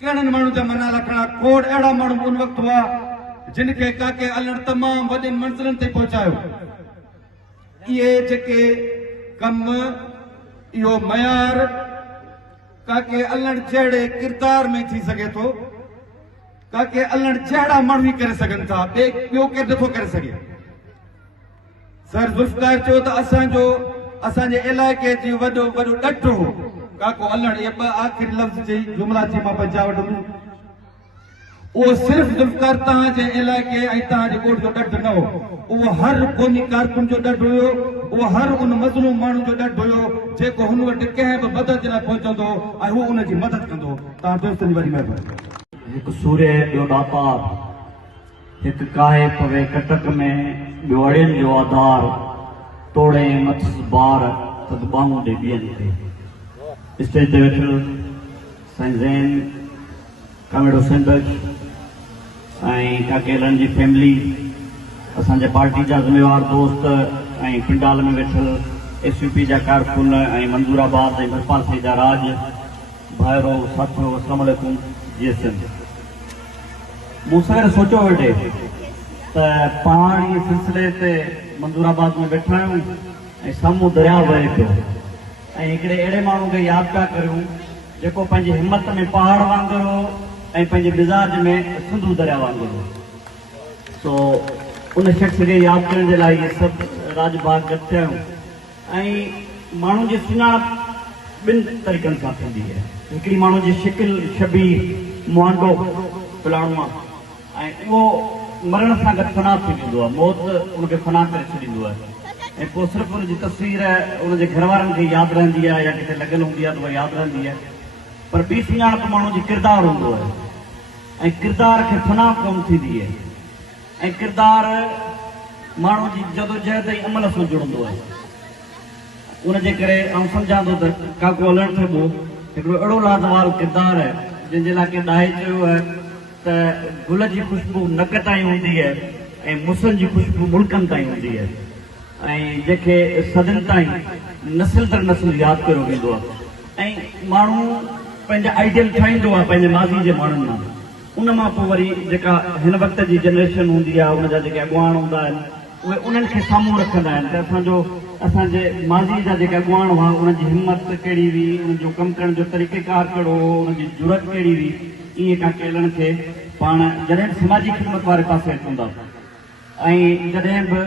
कहिड़नि माण्हुनि जा मना लखणा खोड़ अहिड़ा माण्हू उन वक़्तु हुआ जिन खे काके अलण तमामु वॾनि मंज़िलनि ते पहुचायो। इहे जेके कम, इहो मयार काके अलण जहिड़े किरदार में थी सघे थो, काके अलण जहिड़ा माण्हू ई करे सघनि था, ॿियो केरु नथो करे सघे। सर ज़ुल्फ़िकार चयो त असांजो असांजे इलाइक़े जी वॾो वॾो ॾठो काको हलण ये ॿ आख़िरी लफ़्ज़ चई जुमला चई मां बचा वठंदुमि वो सिर्फ ज़ुल्फ़िकार तव्हांजे इलाइक़े ऐं तव्हांजे ॻोठ जो ॾढ न हो उहो हर क़ौमी कारकुन जो ॾढ हुयो उहो हर उन मज़लूम माण्हू जो ॾढ हुयो जेको हुन वटि कंहिं बि मदद जे लाइ पहुचंदो ऐं हू उनजी मदद कंदो तव्हां दोस्तनि जी वरी महिरबानी हिकु सूर्य ॿियो दातार हिकु काहे पवे कटक में ॿियो अड़ियनि जो आधार तोड़े मथस बार तद बाहूं ॾे ॿियनि ते स्टेज ते वेठल साईं ज़ैन कामेडो सेंबच ऐं काकेलनि जी फैमिली असांजे पार्टी जा ज़िम्मेवार दोस्त ऐं पिंडाल में वेठल SUP जा कारकुन ऐं मंज़ूराबाद ऐं भरपाल जा राज भाइरो साथियो अस्सलाम वालेकुम GSM मूं सवेरे सोचियो वेठे त पाण इहे सिलसिले ते मंज़ूराबाद में वेठा आहियूं ऐं साम्हूं दरिया वहे पियो ऐं हिकिड़े अहिड़े माण्हू खे यादि पिया करियूं जेको पंहिंजी हिमत में पहाड़ वांगुरु हो ऐं पंहिंजे मिज़ाज में सिंधू दरिया वांगुरु हो सो उन शख़्स खे यादि करण जे लाइ इहे सभु राजबाग गॾु थिया आहियूं ऐं माण्हू जी सुञाणप ॿिनि तरीक़नि सां थींदी आहे हिकिड़ी माण्हू जी शिकिल छबी मुआंडो फलाणो आहे ऐं उहो मरण सां गॾु फना थी वेंदो आहे मौत उनखे फना करे छॾींदो आहे ऐं पोइ सिर्फ़ु उनजी तस्वीर उनजे घर वारनि खे यादि रहंदी आहे या किथे लॻियल हूंदी आहे त उहा यादि रहंदी आहे पर ॿी सुञाणप माण्हू जी किरदारु हूंदो आहे ऐं किरदार खे फना कोन थींदी आहे ऐं किरदारु माण्हू जी जदोजहद ऐं अमल सां जुड़ंदो आहे उनजे करे आउं सम्झां थो त काको हलण थो हिकिड़ो अहिड़ो लाजवाब किरदारु आहे जंहिंजे लाइ के ॾाहे चयो आहे त गुल जी ख़ुशबू नक ताईं हूंदी आहे ऐं मुसनि जी ख़ुशबू मुल्कनि ताईं हूंदी आहे ऐं जेके सदियुनि ताईं नसिल दर नसिल यादि कयो वेंदो आहे ऐं माण्हू पंहिंजा आइडियल ठाहींदो आहे पंहिंजे माज़ी जे माण्हुनि मां उन मां पोइ वरी जेका हिन वक़्त जी जनरेशन हूंदी आहे उनजा जेके अॻुवान हूंदा आहिनि उहे उन्हनि खे साम्हूं रखंदा आहिनि त असांजे माज़ी जा जेके अॻुवान हुआ उनजी हिमत कहिड़ी हुई उनजो कमु करण जो तरीक़ेकार कहिड़ो हो उनजी ज़रूरत कहिड़ी हुई ईअं का केलनि खे पाण जॾहिं समाजी ख़िदमत वारे पासे हूंदा ऐं जॾहिं बि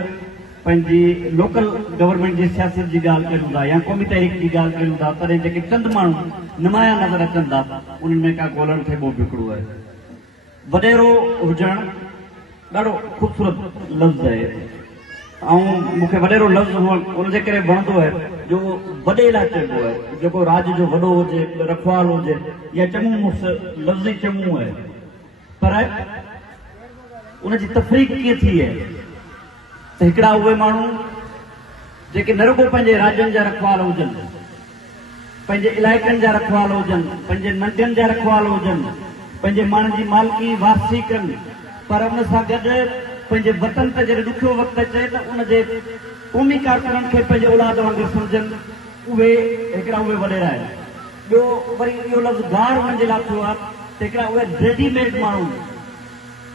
पंहिंजी लोकल गवर्नमेंट जी सियासत जी ॻाल्हि कयूं था या क़ौमी तहरीक जी ॻाल्हि कयूं था तॾहिं जेके चंद माण्हू नुमाया नज़र अचनि था उन्हनि में का ॻोल्हण थे ॿियो हिकिड़ो आहे वॾेरो हुजणु ॾाढो ख़ूबसूरत लफ़्ज़ आहे ऐं मूंखे वॾेरो लफ़्ज़ उनजे करे वणंदो आहे जो वॾे लाइ चइबो आहे जेको राज जो वॾो हुजे रखवाल हुजे या चङो मुड़ुसु लफ़्ज़ी चङो आहे पर उनजी तफ़रीक कीअं थी आहे त हिकिड़ा उहे माण्हू जेके न रुॻो पंहिंजे राज्यनि जा रखवाल हुजनि पंहिंजे इलाइक़नि जा रखवाल हुजनि पंहिंजे नंढियुनि जा रखवाल हुजनि पंहिंजे माण्हुनि जी मालिकी वापसी कनि पर उन सां गॾु पंहिंजे वतन ते जॾहिं ॾुखियो वक़्तु अचे त उनजे क़ौमी कारकुननि खे पंहिंजे औलाद वांगुरु सम्झनि उहे हिकिड़ा उहे वॾेरा आहिनि ॿियो वरी इहो लफ़्ज़ गार हुननि जे लाइ थियो आहे त हिकिड़ा उहे रेडीमेड माण्हू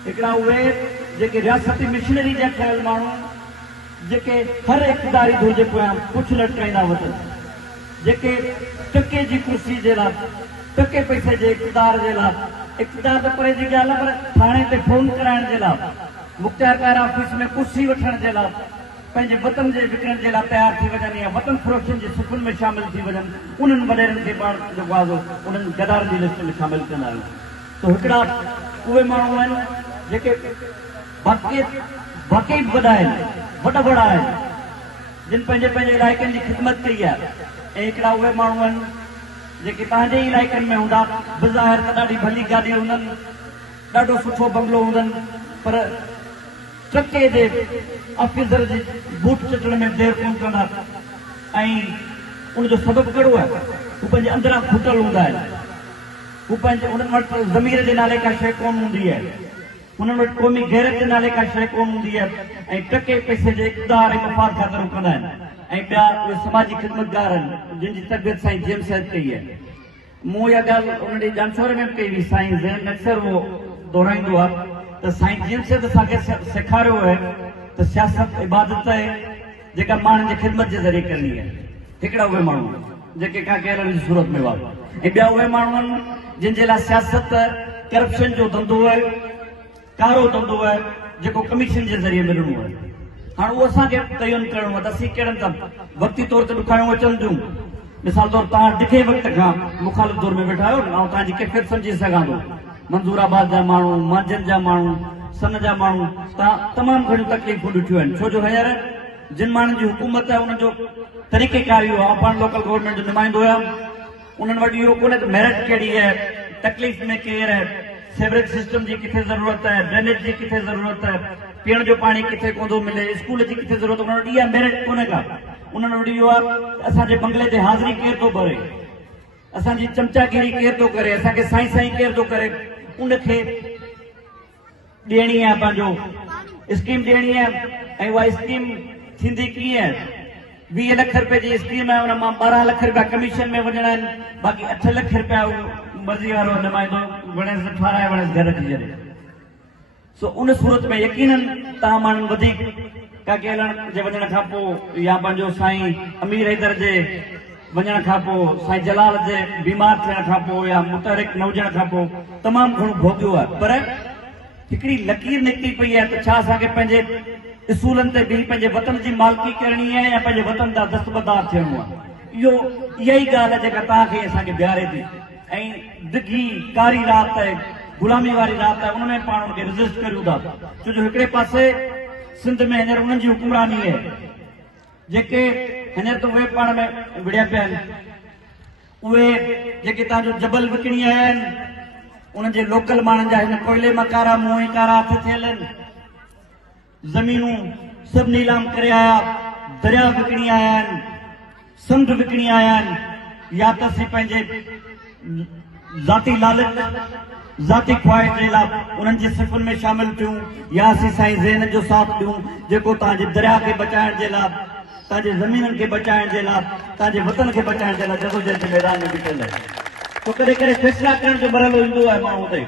हिकिड़ा उहे जेके रियासती मिशनरी जा ठहियल माण्हू जेके हर इक़्तिदारी घुरिजे पोयां पुछ लटकाईंदा वठनि जेके टके जी कुर्सी जे लाइ टके पैसे जे इक़्तिदार जे लाइ इक़्तिदार त परे जी ॻाल्हि आहे पर थाणे ते फोन कराइण जे लाइ मुख़्तियारकार ऑफिस में कुर्सी वठण जे लाइ पंहिंजे वतन जे विकिरण जे लाइ तयारु थी वञनि या वतन फ़रोख्तनि जे सुखुनि में शामिल थी वञनि उन्हनि वॾेरनि खे पाण जेको आहे उन्हनि गदारनि जी लिस्ट में शामिल कंदा आहियूं त हिकिड़ा उहे माण्हू आहिनि जेके वाक़ई वॾा आहिनि वॾा आहिनि जिन पंहिंजे पंहिंजे इलाइक़नि जी ख़िदमत कई आहे ऐं हिकिड़ा उहे माण्हू आहिनि जेके तव्हांजे इलाइक़नि में हूंदा बज़ाहिर त ॾाढी भली गाॾी हूंदनि ॾाढो सुठो बंगलो हूंदनि पर टके जे ऑफिसर जी बूट चटण में देरि कोन कंदा ऐं उनजो सबबु कहिड़ो आहे हू पंहिंजे अंदरां खुटल हूंदा आहिनि हू पंहिंजे उन्हनि वटि ज़मीर जे नाले का शइ कोन हूंदी आहे उन्हनि वटि क़ौमी गैरत जे नाले का शइ कोन हूंदी आहे ऐं टके पैसे जे इक़्तिदार ऐं मफ़ाद ख़ातिर कंदा आहिनि ऐं ॿिया उहे समाजी ख़िदमतगार आहिनि जिन जी तरबियत साईं जेम्स साहिब कई आहे मूं इहा ॻाल्हि उन ॾींहुं जानसोरे में बि कई हुई साईं ज़ैन अक्सर उहो दोहिराईंदो आहे त साईं जेम्स साहिब असांखे सेखारियो आहे त सियासत इबादत आहे जेका माण्हुनि जी ख़िदमत जे ज़रिए करणी आहे हिकिड़ा उहे माण्हू जेके का कहिड़नि जी सूरत में हुआ ऐं ॿिया उहे माण्हू आहिनि जिन जे लाइ सियासत करप्शन जो धंधो आहे कारो धंधो आहे जेको कमीशन जे ज़रिए मिलणो आहे हाणे उहो असांखे तयन करणो आहे त असीं कहिड़नि सां वक़्ती तौर ते ॾुखायूं अचनि थियूं। मिसाल तौर तव्हां ॾिखे वक़्त खां मुखालिफ़ दौर में वेठा आहियो न, ऐं तव्हांजी कैफ़ियत सम्झी सघां थो। मंज़ूराबाद जा माण्हू, मांझनि जा माण्हू, सन जा माण्हू, तव्हां तमामु घणियूं तकलीफ़ूं ॾिठियूं आहिनि। छो जो हींअर जिन माण्हुनि जी हुकूमत आहे उनजो तरीक़ेकार इहो आहे, पाण लोकल गवर्नमेंट जो नुमाइंदो आहियां, उन्हनि वटि इहो कोन्हे त मेरिट कहिड़ी आहे, तकलीफ़ में केरु आहे, सेवरेज सिस्टम जी किथे ज़रूरत आहे, ड्रेनेज जी किथे ज़रूरत आहे, पीअण जो पाणी किथे कोन थो मिले, स्कूल जी किथे ज़रूरत, उन्हनि वटि इहा मेरिट कोन्हे का। उन्हनि वटि इहो आहे असांजे बंगले ते हाज़िरी केरु थो भरे, असांजी चमचागिरी केरु थो करे, असांखे साईं साईं केरु थो करे, उनखे ॾियणी आहे, पंहिंजो स्कीम ॾियणी आहे। ऐं उहा स्कीम थींदी कीअं? 20 लख रुपए जी स्कीम आहे, उन मां 12 लख रुपया कमीशन में वञणा आहिनि, बाक़ी 8 लख रुपया मर्ज़ी वारो नुमाइंदो वणेसि ठाराए वणेसि घर अची छॾे। सो उन सूरत में यकीनन तव्हां माण्हुनि वधीक काके हलण जे वञण खां पोइ या पंहिंजो साईं अमीर हैदर जे वञण खां पोइ, साईं जलाल जे बीमार थियण खां पोइ या मुतहरिक न हुजण खां पोइ तमामु घणो भोॻियो आहे। पर हिकिड़ी लकीर निकिती पई आहे त छा असांखे पंहिंजे उसूलनि ते बि पंहिंजे वतन जी मालिकी करणी आहे या पंहिंजे वतन जा दस्तबरदार थियणो आहे। इहा ई ॻाल्हि आहे जेका तव्हांखे असांखे बीहारे थी। ऐं डिघी कारी राति आहे, गुलामी वारी राति आहे, उनमें पाण उनखे रजिस्ट करियूं था। छो जो हिकिड़े पासे सिंध में हींअर उन्हनि जी हुकुमरानी आहे जेके हींअर त उहे पाण में विड़िया पिया आहिनि। उहे जेके तव्हांजो जबल विकिणी आया आहिनि, उन्हनि जे लोकल माण्हुनि जा हिन कोयले मां कारा मुंहुं ऐं कारा हथ थियल आहिनि, ज़मीनूं सभु नीलाम करे आया, दरिया विकिणी आया आहिनि, समुंड विकिणी आया आहिनि। या त असीं पंहिंजे ज़ाती लालच, ज़ाती ख़्वाहिश जे लाइ उन्हनि जे सिफ़ुनि में शामिल थियूं, या असीं साईं ज़हन जो साथ ॾियूं जेको तव्हांजे दरिया खे बचाइण जे लाइ, तव्हांजे ज़मीननि खे बचाइण जे लाइ, तव्हांजे वतन खे बचाइण जे लाइ जदोजहद जे मैदान में बीठल आहे। तो कॾहिं कॾहिं फ़ैसिला करण जो मरहलो ईंदो आहे माण्हू ते,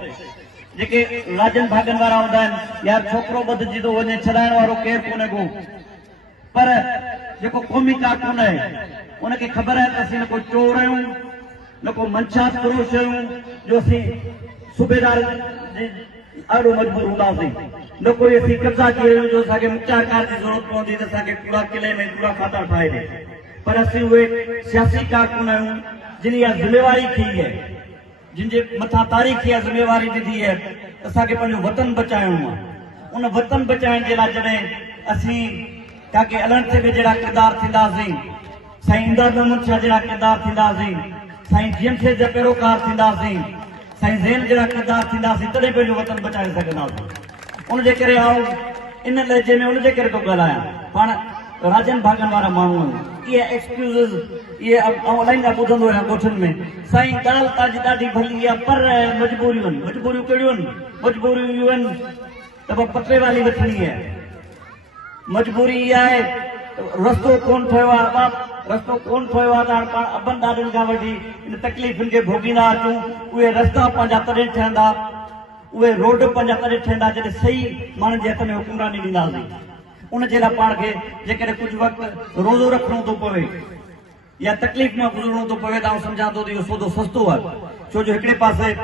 जेके राजन भागन वारा हूंदा आहिनि, यार छोकिरो बदिजी थो वञे, छॾाइण वारो केरु कोन्हे को। पर जेको क़ौमी कारकुन आहे उनखे ख़बर आहे त असीं न को चोर आहियूं, न को मंशात फरोश आहियूं जो असीं सूबेदार जे ॾाढो मजबूर हूंदासीं, न कोई असीं कब्ज़ा कयो आहियूं जो असांखे मुख्तारकार जी ज़रूरत पवंदी त असांखे पूरा किले में पूरा खाता ठाहे ॾे। पर असीं उहे सियासी कारकुन आहियूं जिन इहा ज़िम्मेवारी खई आहे, जिन जे मथां तारीख़ इहा ज़िम्मेवारी ॾिठी आहे त असांखे पंहिंजो वतन बचाइणो आहे। उन वतन बचाइण जे लाइ जॾहिं असीं काके अलण ते बि जहिड़ा किरदार थींदासीं, साईं इमदाद मोहम्मद शाह जहिड़ा किरदार थींदासीं, साईं जीएमसी जा पैरोकार थींदासीं, साईं ज़ैन जहिड़ा किरदार थींदासीं, तॾहिं पंहिंजो वतन बचाए सघंदासीं। उनजे करे आऊं इन लहजे में उनजे करे थो ॻाल्हायां। पाण राजन भागन वारा माण्हू आहियूं, इहे एक्सक्यूज़िस इहे इलाही न ॿुधंदो आहियां ॻोठनि में, साईं ॻाल्हि तव्हांजी ॾाढी भली आहे पर मजबूरियूं आहिनि। मजबूरियूं कहिड़ियूं आहिनि? मजबूरियूं इहो आहिनि त पोइ पटे वाली वठणी आहे। मजबूरी इहा आहे रस्तो कोन ठहियो आहे, रस्तो कोन ठहियो आहे त हाणे पाण अबनि ॾाॾनि खां वठी इन तकलीफ़ुनि खे भोगींदा अचूं। उहे रस्ता पंहिंजा तॾहिं ठहंदा, उहे रोड पंहिंजा तॾहिं ठहंदा जॾहिं सही माण्हुनि जे हथ में हुकुमरानी ॾींदासीं। उनजे लाइ पाण खे जेकॾहिं कुझु वक़्तु रोज़ो रखिणो थो पवे या तकलीफ़ मां गुज़रणो थो पवे त आउं सम्झां थो त इहो सौदो सस्तो आहे। छो जो हिकिड़े पासे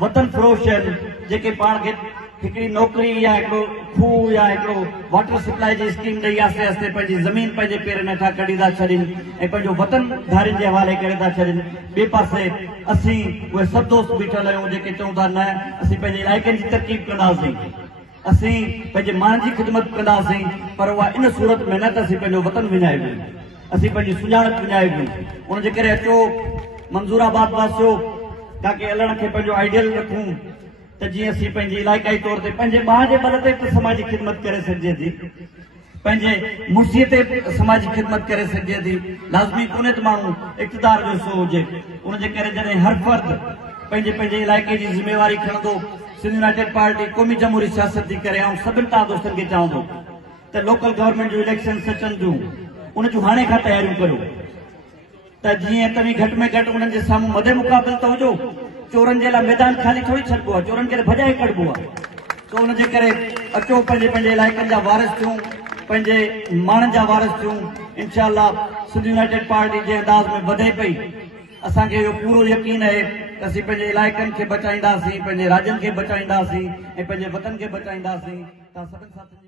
वतन फरोश आहिनि जेके पाण खे हिकिड़ी नौकिरी या हिकिड़ो खूह या हिकिड़ो वाटर सप्लाई जी स्कीम ॾेई आस्ते आस्ते पंहिंजी ज़मीन पंहिंजे पेरनि हेठां कढी था छॾनि ऐं पंहिंजो वतन धारियुनि जे हवाले करे था छॾनि। ॿिए पासे असीं उहे सभु दोस्त बीठल आहियूं जेके चऊं था न असीं पंहिंजे इलाइक़नि जी तरक़ीब कंदासीं, असीं पंहिंजे माण्हुनि जी ख़िदमत कंदासीं, पर उहा इन सूरत में न त असीं पंहिंजो वतन विञाइबूं, असीं पंहिंजी सुञाणप विञाइबूं। उनजे करे अचो मंज़ूराबाद वासियो काके अलण खे पंहिंजो आइडियल रखूं त जीअं असीं पंहिंजी इलाइक़ाई तौर ते पंहिंजे भाउ जे बल ते बि समाजी ख़िदमत करे सघिजे थी, पंहिंजे मुड़सीअ ते समाजी ख़िदमत करे सघिजे थी। लाज़मी कोन्हे त माण्हू इक़्तिदार जो हिसो हुजे। उनजे करे जॾहिं हर फ़र्द पंहिंजे पंहिंजे इलाइक़े जी ज़िम्मेवारी खणंदो, सिंध यूनाइटेड पार्टी क़ौमी जमहूरी सियासत थी करे ऐं सभिनी तव्हां दोस्तनि खे चवां थो त लोकल गवर्नमेंट जूं इलेक्शन अचनि थियूं, उन जूं हाणे खां तयारियूं करियो त जीअं तव्हीं घटि में घटि उन्हनि जे साम्हूं मदे मुक़ाबिल त हुजो। चोरनि जे लाइ मैदान ख़ाली थोरी छॾिबो आहे, चोरनि खे भॼाए कढिबो आहे। त उनजे करे अचो पंहिंजे पंहिंजे इलाइक़नि जा वारिस थियूं, पंहिंजे माण्हुनि जा वारिस थियूं। इनशाअल्लाह सिंध यूनाइटेड पार्टी जे अंदाज़ में वधे पई। असांखे इहो पूरो यकीन आहे त असीं पंहिंजे इलाइक़नि खे बचाईंदासीं, पंहिंजे राज्यनि खे बचाईंदासीं ऐं पंहिंजे वतन खे बचाईंदासीं। तव्हां सभिनि साथियुनि